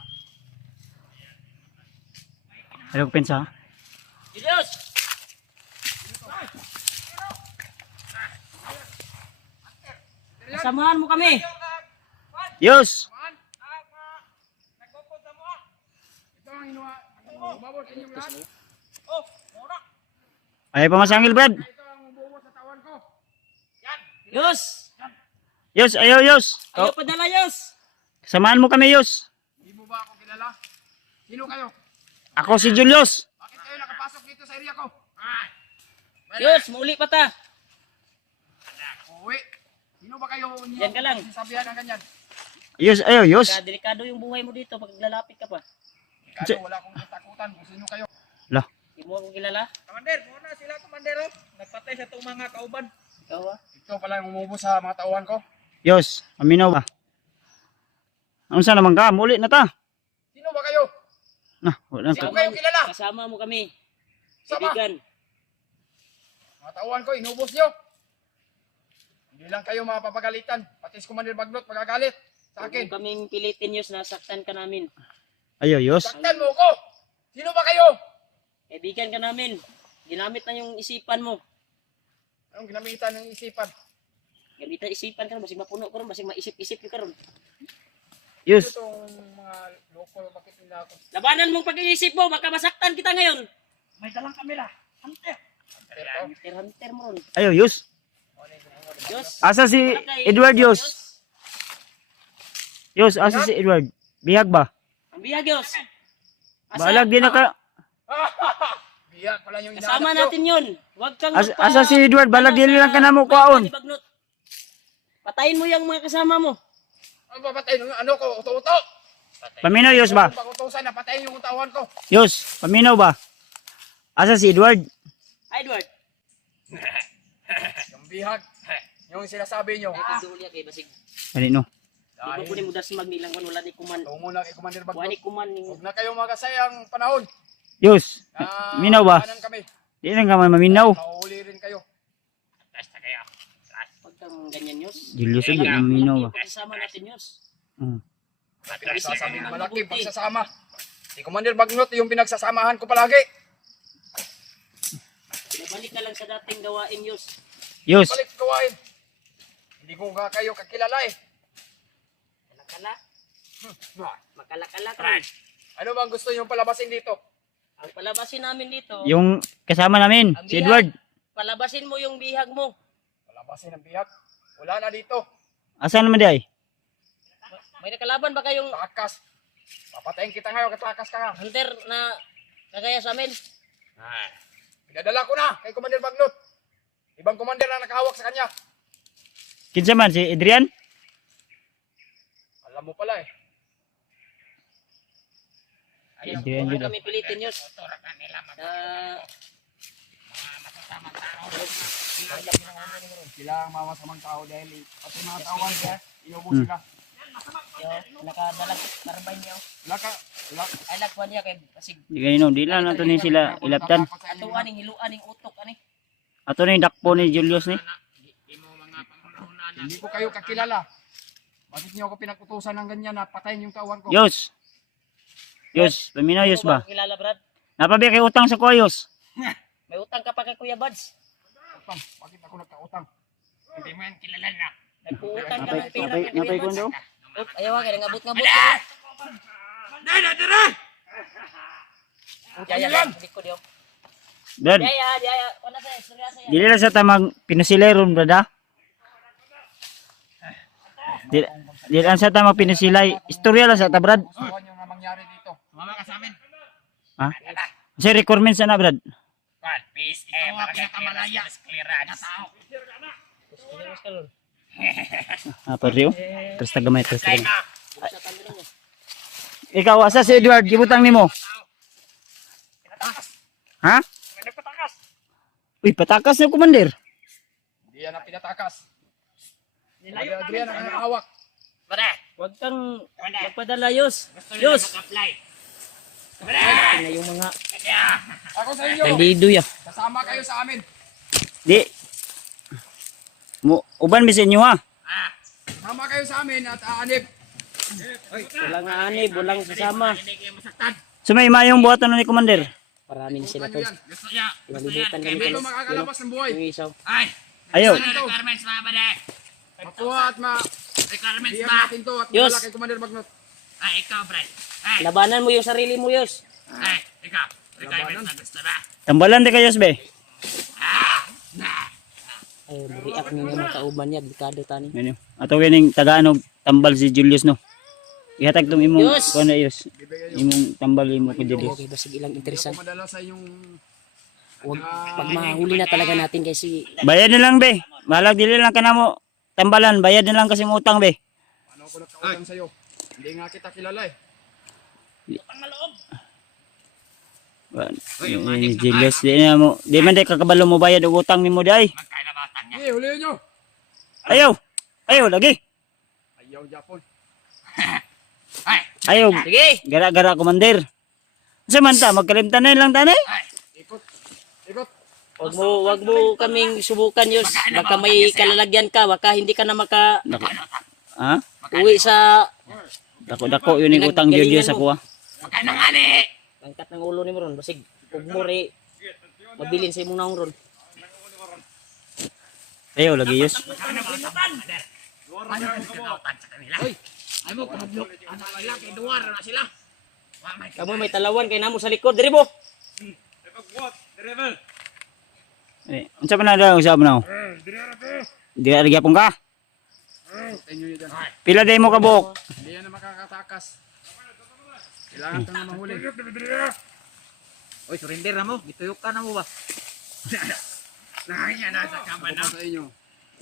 Hello, pensa? Julius! Samahan mo kami. Yus! Nagpupod sa mo. Ito ang umabot sa inyong lahat. Ay pa masangil, Brad. Ito ang umubo sa tawan ko. Yus! Yus, ayaw, Yus. Ayaw padala, Yus! Samahan mo kami, Yus. Hindi mo ba ako kilala? Sino kayo? Ako si Julius. Bakit kayo nakapasok dito sa area ko? Yus, muli pa ta. Uwi. Sino ba kayo? Yan ka lang. Sabihan ng ganyan. Yus, ayaw, Yus. Kaya delikado yung buhay mo dito pag lalapit ka pa. Kaya wala akong katakutan kung sino kayo. Lah, Hindi mo ako kilala. Commander, muna sila Commander. Nagpatay sa itong mga kauban. Ikaw ah. Ito pala yung umubo sa mga tauhan ko. Yus, aminaw ba? Ano sa naman ka? Muli na ta. Sino ba kayo? Nah, wala na Sino to. kayo kilala? Kasama mo kami. Sama. Kaibigan. Mga tauhan ko, inubos nyo. Hindi lang kayo mapapagalitan. Pati si Commander Baglot magagalit sa Huwag akin. mo kaming pilitin, Yus. Nasaktan ka namin. Ayaw, Yus. Saktan mo ko! Sino ba kayo? Kaibigan ka namin. Ginamit na yung isipan mo. Anong ginamitan ng isipan? Gamitan isipan ka ron. Basig mapuno ka ron. Basig maisip-isip ka ron. Yus. Itong mga local, bakit nila ako? Labanan mong pag-iisip mo. Baka masaktan kita ngayon. May dalang kamera. Hunter. Hunter mo ron. Ayaw, Yus. Yus. Asa si Edward, Yus? Yus, asa si Edward? Bihag ba? Ang bihag, Yus. Asa? Baalag din na ka. Bihag pala yung Kasama inaanap nyo. natin yun. Huwag kang Asa si Edward, balag dili lang ka na mo kuhaon. Patayin mo yung mga kasama mo. Ano ba patay ng ano ko? Uto-uto. Paminaw, Yus ba? Pag-utosan na patayin yung utawan ko. Yus, paminaw ba? Asa si Edward? Edward. Yung bihag. Yung sinasabi nyo. Ay, kung kay basig. Kanino? Di ba po ni mo das magnilang wala ni kuman. Tungo na kay Commander Wala Bagnot. ni kuman ning Huwag na kayong magasayang panahon. Yus, Ah, minaw ba? kanan kami. Di lang ka man maminaw. Mahuli rin kayo. pag kang ganyan Yus. Julius, di maminaw ba? Kasama natin Yus. Pinagsasabi ng malaki pagsasama. Si Commander Bagnot yung pinagsasamahan ko palagi. Balik ka lang sa dating gawain Yus. Yus, Balik gawain. Hindi ko nga kayo kakilala eh. Kalakala. Makalakala ka. Ano bang gusto nyo palabasin dito? Ang palabasin namin dito, yung kasama namin, ang si bihag. Edward. Palabasin mo yung bihag mo. Palabasin ang bihag. Wala na dito. Asan naman di ay? May nakalaban ba kayong Takas. Papatayin kita ngayon, katakas ka nga. hunter na kagaya sa amin? Pinadala ko na kay Commander Bagnot. Ibang commander na nakahawak sa kanya. Kinsa man, si Adrian? Alam mo pala eh. Adrian Huwag dito. kami pilitin Yus. Sila ang mamasamang tao dahil pati mga tawan siya, iubo sila. Nakadalag karbay niyo. Laka, Ay lagwan niya kay basig. Di ganino, di lang nato ni sila ilaptan. Atuan ning hiluan ning utok ani. Ato na yung dakpo ni Julius ni. Hindi ko kayo kakilala. Bakit niyo ako pinakutusan ng ganyan na patayin yung tawan ko? Yus. Yus, paminaw Yus ba? Kilala Brad? Napabi kay utang sa ko Yus. May utang ka pa kay Kuya Buds. Utang, bakit ako nagkautang? Hindi mo yan kilala na. Nagpuutang ka ng pera Napay kay Kuya ko Buds. daw. Ayaw ka ngabot-ngabot. Jaya lang, hindi ko diyo. Brad, Jaya, wala sa istorya sa dili lang sa tamang pinasilayron, brada. Dili lang sa tamang pinasilay. Istorya lang sa ta, Brad. Gusto nyo na mangyari dito. Sumama ka sa amin. Ha? Si requirements na, Brad. PSM, pinakamalaya. Clearance. Ah, padre, oh. Terus tagamay, terus tagamay. Ikaw, asa si Edward, gibutang nimo. Ha? Nagpatakas. Uy, patakas na, Commander. Hindi yan ang pinatakas. Adrian ang nakahawak. Huwag kang magpadala Yus. Yus. Tingnan yung mga Ako sa inyo. bandido ya. Kasama kayo sa amin. Di. Uban mi sa inyo, ha? Kasama kayo sa amin at aanib. Walang anib, walang sasama. So may mayong buhatan ni Commander. Marami na sila Ano tol. yan? Pinalibutan kami Hindi ko makakalabas ng buhay. yung isaw. Ayaw. Makuha at bigyan natin to at Yus. wala kay Commander Bagnot. Labanan mo yung sarili mo Yus. Tambalan di kayos, be. Ay, react niyo yung kauban niya, delikado tani. Ano? Ato kining Tagalog tambal si Julius, no. Ihatag tong imong Yus. kuno Yus. Imong tambal imo ko Julius. Okay, basig ilang Hindi interesan. ako madala sa inyong Huwag, pag mahuli na talaga natin kasi Bayad na lang, be. Malag dili lang kanamo tambalan, bayad na lang kasi mo utang, be. ano ko nagkautang sa iyo. Hindi nga kita kilala eh. Julius, di man day kakabalo mo bayad og utang nimo day. Hey, huliin nyo. Ayaw. Ayaw lagi. Ayaw Japon. Ayaw. sige. Gara-gara Commander. Sa man ta magkalimtan na lang tanay. Ikot. Ikot. Wag mo kaming subukan Yus. Baka may kalalagyan ka, baka hindi ka na maka Ha? uwi sa Dako-dako yun yung utang Julius ako, ha. angkat ng ulo ni mo ron. Basig ug mo ri mabilin sa imong naong ron. Ayaw lagi Yus. Kamu may talawan kay namo sa likod diri mo. Unsa man na daw usab na? Di ra gyapon ka. Tayo nyo dyan. Pila day mo kabuok? Hindi yan na makakatakas. Kailangan ito na mahuli. Oy, surrender na mo. Gituyok ka na mo ba? Nangya na sa kaban na. Sa inyo.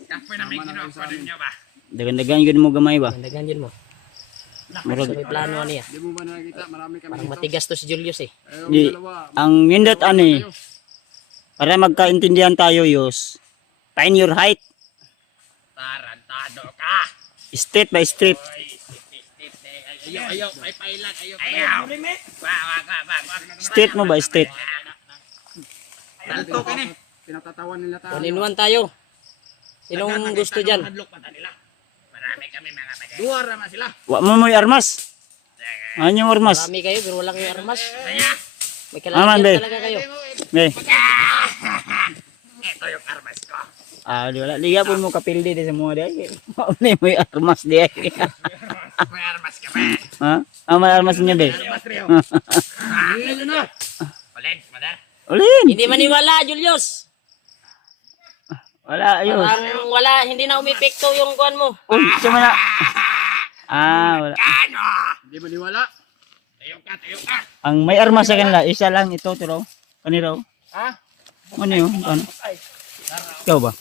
Kape na may ginawa niyo ba? Dagan-dagan yun mo gamay ba? Gandagan yun mo. Murag, So may plano ano ya. Di mo ba nakikita? Marami kami Parang matigas to si Julius eh. di, ang nindot ani, para magkaintindihan tayo Yus, find your height, Tarantado ka. street by street. Oy, tip. Ayaw. Pailan. Ayaw. Wag. Street mo ba, street? Talto ka ni. Pinatatawan nila tayo. 1 in 1 tayo. Sinong gusto dyan? Marami kami mga bagay. Duwa naman sila. Wa mo mo'y armas. Ano yung armas? Marami kayo pero wala kayong armas. May Aman, be. kalalagyan talaga kayo. Be. Ito yung armas ko. Ah, di wala. Liga po mo kapildi di sa mga di. Maunay mo yung armas di. May armas ka ba? Ha? Ah, may armas niya be. Armas rin. Yun na. Ulit, madar. Ulin. Hindi maniwala, Julius. Wala, ayun. Parang wala, hindi na umipekto yung kuan mo. Uy, sama na. Ah, wala. Ano? Hindi mo niwala? Tuyok ka. Ang may armas sa kanila, isa lang ito, turo. Kaniraw. Ha? Ano yun? Ano? Ikaw ba?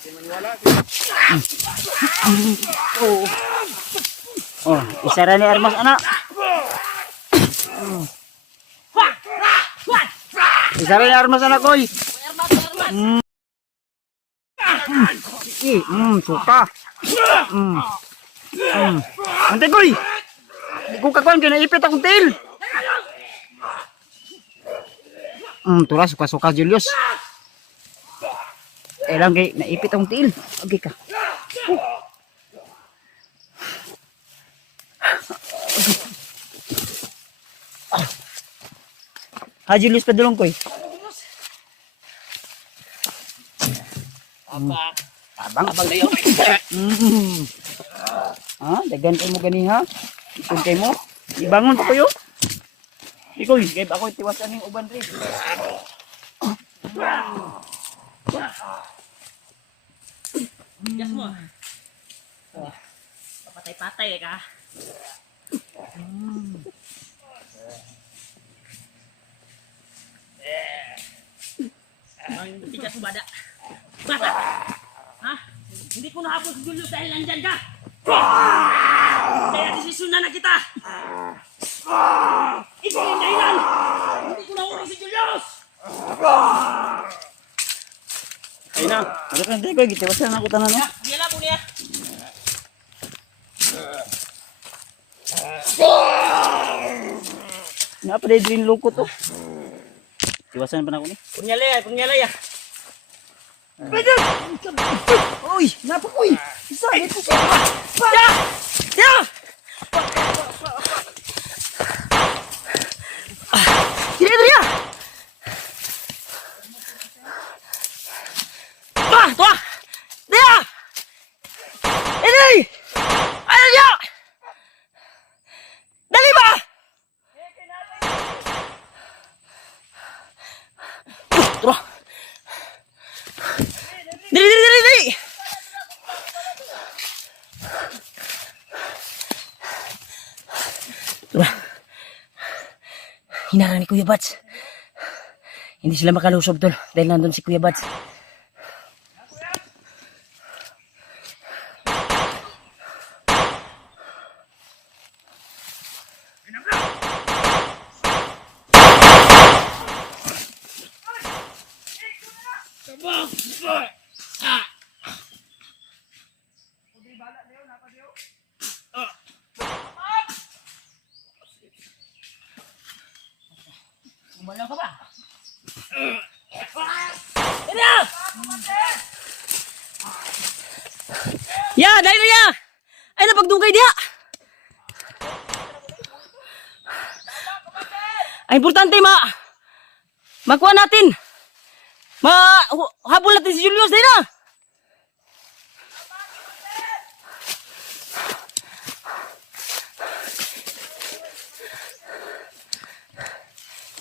Oh, isa rin ni armas, anak. Isa rin ni armas, anak, koy. Suka. Ante, koy. Di ko kakuan, kinaipit akong tail. Tura, suka-suka, Julius. Lang kay naipit akong tail. Okay ka. Ha, Julius, padulong ko eh. Abang na yun. Dagan kayo mo gani ha. Ikon kayo mo. Ibangon pa kayo. Ikaw, kaya ako itiwasan yung uban rin. Gas mo. Papatay-patay ka. Ang tigas mo bada. Bata! Ha? Hindi ko nahabol si Julius dahil nandyan ka! Kaya desisyon na kita! Ikaw yung dahilan! Hindi ko nahuli si Julius! Ay na. Ano ka hindi ko, gitiwasan ako tanan mo. Gila po niya! Napalay din lungkot to. Tiwasan pa na ako ni. Punyalay ah! Uy, napakoy. Isa, ito siya. Ya! Kini dia. Tuah! Dia! Ini! Ayo dia! Dali ba? Tuah! Dali! Tuah! Hinarang ni Kuya Bats. Hindi sila makalusob tol dahil nandun si Kuya Bats. Gumalaw ka ba? Ina! Ya, dahil na ya! Ay, napagdugay diya! Ay, importante makuha natin! Habol natin si Julius, dahil na!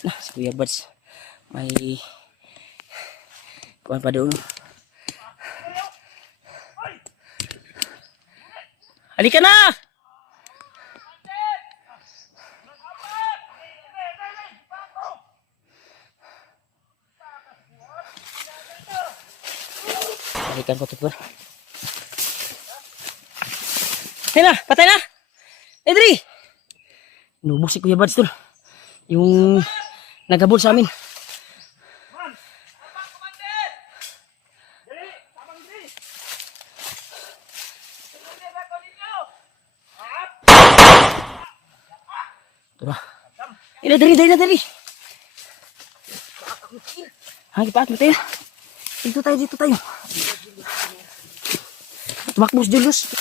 Nah, si Kuya Bats may kuhan pa doon. Halika na! balikan ko ito tol. Ayun na, patay na! Edri! Nubos si Kuya Bads tol. Yung nagabol sa amin. Tara. Ila dari. Ha, kipaat mo tayo. Dito tayo. Tumakbo si Julius.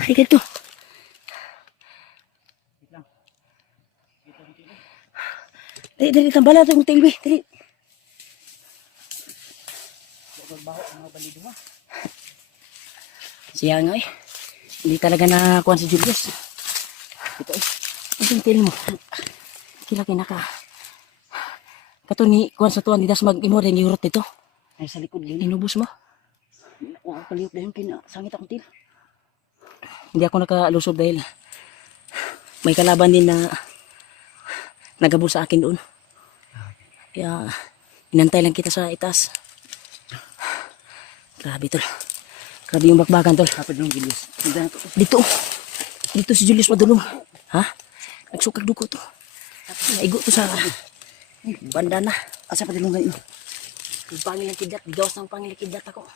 Ay, ganito. Dali, tambala ito yung tailway. Dali. Siya nga eh. Hindi talaga nakakuha si Julius. Ito eh. Ito yung tail mo. Kila kinaka. Kato ni kuhan sa tuwan. Didas mag-imo rin yung rot nito. Ay, sa likod gini. Inubos mo. Ako kaliyop na yung kinasangit akong til. Hindi ako nakalusob dahil may kalaban din na nagabol sa akin doon. Kaya inantay lang kita sa itaas. Grabe tol. Grabe yung bakbakan tol. Kapag nung Julius. Dito. Dito si Julius madulong. Ha? Nagsukag dugo to. Naigo to sa banda na. Asa pa dilong ganito? Yung pangilang kidlat. Bigawas ng pangilang kidlat ako.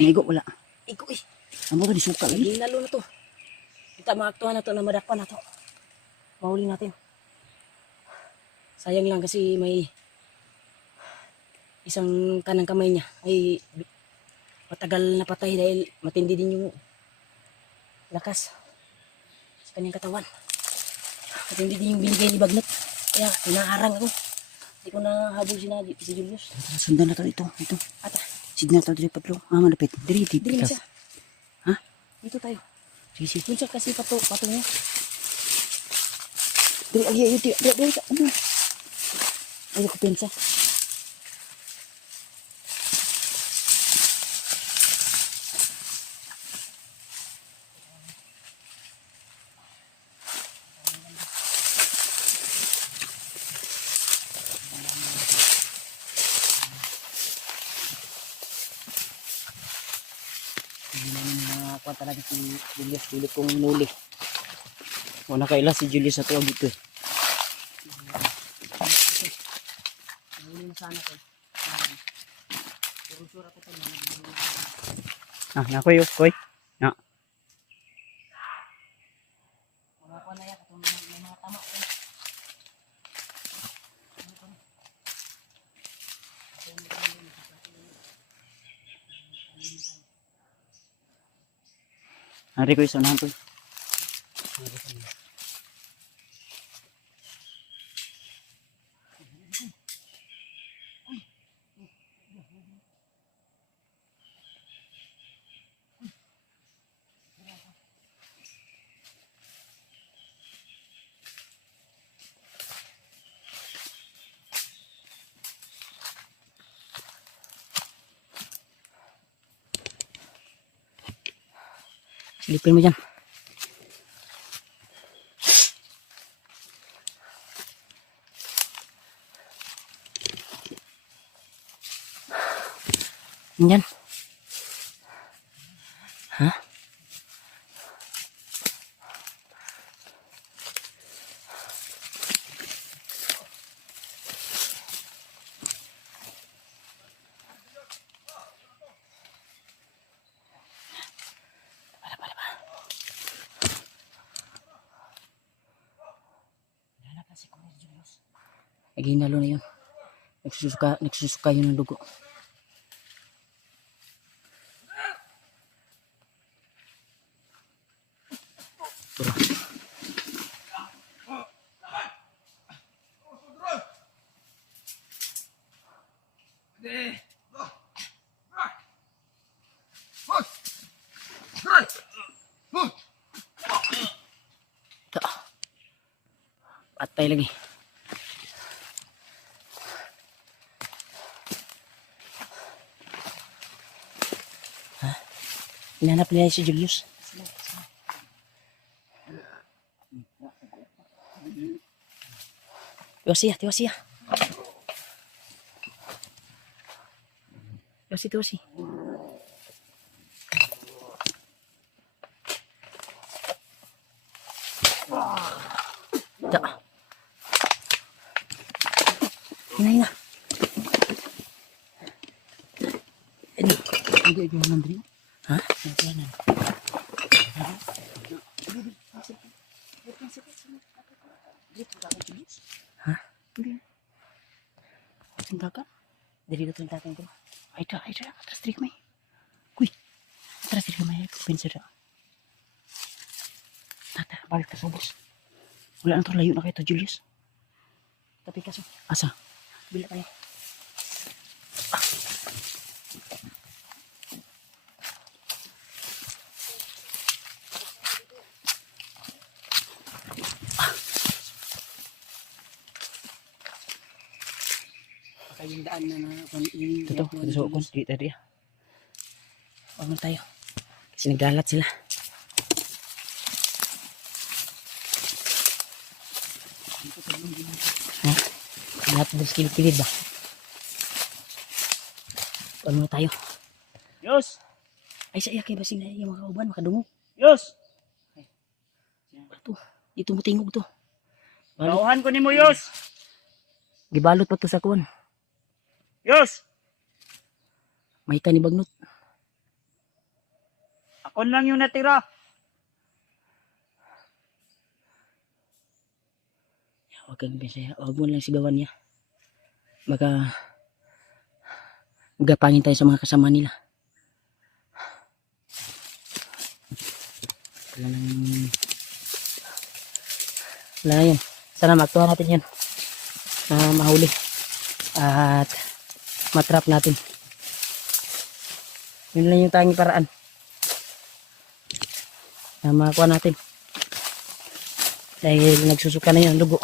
Naigo wala. Igo eh. Amo to disuka eh. Hindi nalo na to. Kita maaktuhan na to na madakpan na to. Mahuli natin. Sayang lang kasi may isang kanang kamay niya ay matagal na patay dahil matindi din yung lakas sa kanyang katawan. Matindi din yung binigay ni Bagnot. Kaya inaharang ako. Hindi ko na habol si Julius. Sundan na to ito. Ata, Signal to diri padlo. Malapit. Diri. dili na siya. Ha? Dito tayo. Sige. Dun siya kasi pato niya. Diri ayo diri. Ayaw ko pensa. Hindi namin nakakuha talaga si Julius. Pilit kong nuli. O nakaila si Julius sa tuwag dito eh. Nahuli na sana ko. Pero sure ako tayo. Nakoy koy. Na. Mga ko na yan. May mga tama ko. Ari ko isa na koy. Silipin mo dyan. Yan. Ha? Naginalo na yun. Nagsusuka yun ng dugo. Tara. Patay lagi. Hinanap nila si Julius. Tiwasi ya, tiwasi ya. Tiwasi, tiwasi. Da. Hina. Ini. Hindi, ganyan Dri. Ha? Ganyan. Ha? Sentakan? Dari dito sentakan ko. Ay, atras Dri kamay. Kuy, atras Dri kamay. Pinsir na. Tata, balik ka sa bus. Wala na to, layo na kayo to, Julius. Tapi kaso, Asa? bila tayo. Yung daan na yung Ito, so kon di tadi ya. Huwag mo tayo. Kasi naglalat sila. Ha? Lahat doon sa kilid-kilid ba? Huwag mo tayo. Yus! Ay sa iya kay basing na yung mga kauban makadungog. Yus! Ito, dito mo tingog to. Balot, Tauhan ko nimo, Yus! gibalot pa to sa kuwan. Yus! May ka ni Bagnot. Ako lang yung natira. Huwag kang pinsaya. Huwag mo lang sigawan niya. Baka magapangin tayo sa mga kasama nila. Wala na yun. Sana magtuwa natin yun. Mahuli. At matrap natin. Yun lang yung tanging paraan. Na makakuha natin. Dahil nagsusuka na yun ang dugo.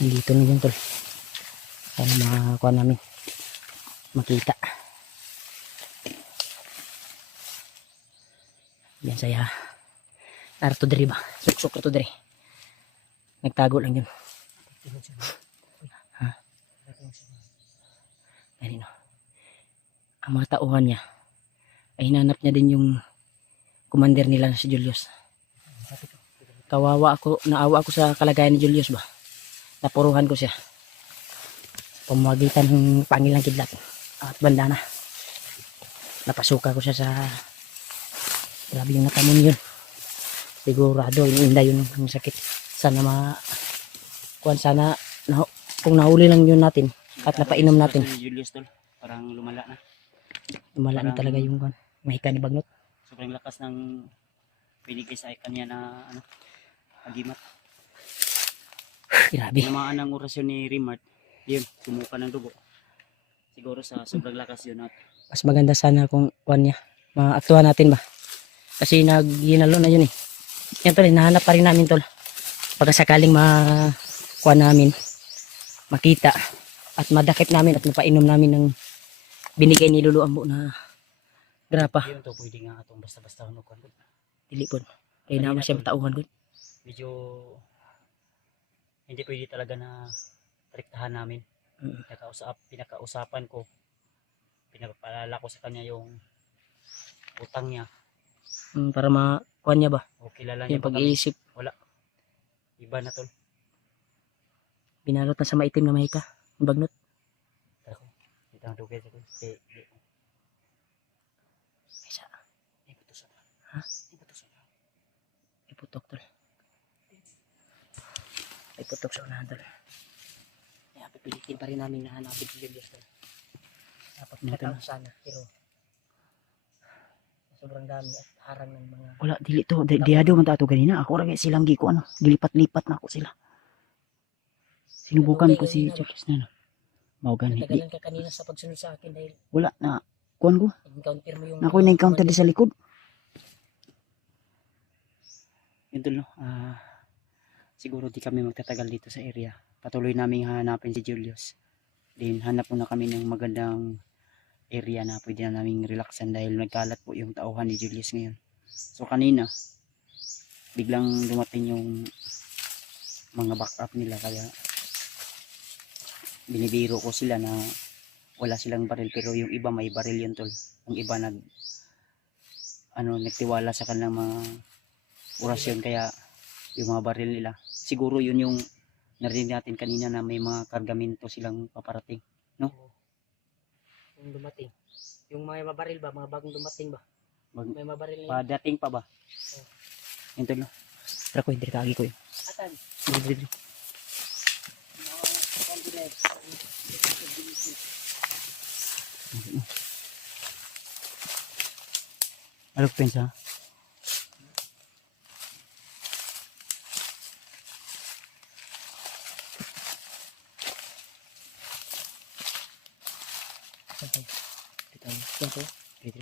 Nandito na yun tol. Para makakuha namin. Makita. Yan saya. Narto diri ba? Suksok to diri. Nagtago lang yun. Ha? Ganun no. Ang mga tauhan niya ay hinanap niya din yung commander nila na si Julius. Kawawa ako, naawa ako sa kalagayan ni Julius ba? Napuruhan ko siya. Pamagitan ng pangilang kidlat at bandana. Napasuka ko siya sa grabe yung natamon yun. Sigurado ininda yun ang sakit. Sana sana kung nahuli lang yun natin at napainom natin. Julius tol, parang lumala na. Lumala na talaga yung mahika ni Bagnot. Sobrang lakas ng binigay sa kanya na agimat. Grabe. Namaan ang orasyon ni Rimart. Yun, sumuka ng dugo. Siguro sa sobrang lakas yun at Mas maganda sana kung niya. Maaktuhan natin ba? Kasi ginalo na yun eh. Yan tol, hinahanap pa rin namin tol. Pagkasakaling makuha namin, makita, at madakip namin at mapainom namin ng binigay ni Lulu Ambo na grapa. yun to pwede nga atong basta-basta hunukan. Dili po. Kaya naman siya matauhan ko. Medyo hindi pwede talaga na rektahan namin. Pinakausapan ko, pinapaalala ko sa kanya yung utang niya. Para makuha niya ba? O kilala niya Yung ba kami? pag-iisip. Iba na tol. Binalot na sa maitim na mahika. Yung Bagnot. Tako. Dito ang dugay sa tol. Kaysa. May putusan na. Ha? May putusan na. Ay putok tol. Ay putok sa unahan tol. Kaya pipilitin pa rin namin na hanapin si Julius tol. Dapat nakataon sana. Pero sobrang dami at harang ng mga Wala, dili to. Diado man tato ganina. Ako rin silang giko ano. Gilipat-lipat na ako sila. Sinubukan ko si Julius na. Mao gani. natagalan ka kanina sa pagsunod sa akin dahil Wala na. Kuan ko. encounter mo yung Na ako na-encounter di sa likod. Yun tol, no? Siguro di kami magtatagal dito sa area. Patuloy namin hanapin si Julius. Then hanap muna kami ng magandang area na pwede na naming relaxan dahil nagkalat po yung tauhan ni Julius ngayon. So kanina, biglang dumating yung mga backup nila kaya binibiro ko sila na wala silang baril pero yung iba may baril yun tol. Yung iba nagtiwala sa kanilang mga orasyon kaya yung mga baril nila. Siguro yun yung narinig natin kanina na may mga kargamento silang paparating. Yung dumating. Yung mga mabaril ba? Mga bagong dumating ba? May mabaril na yun. Padating pa ba? Yun tol, no? Tara ko, hindi kagi ko yun. Atan? Dili. Alok pensa. Dito. Dito.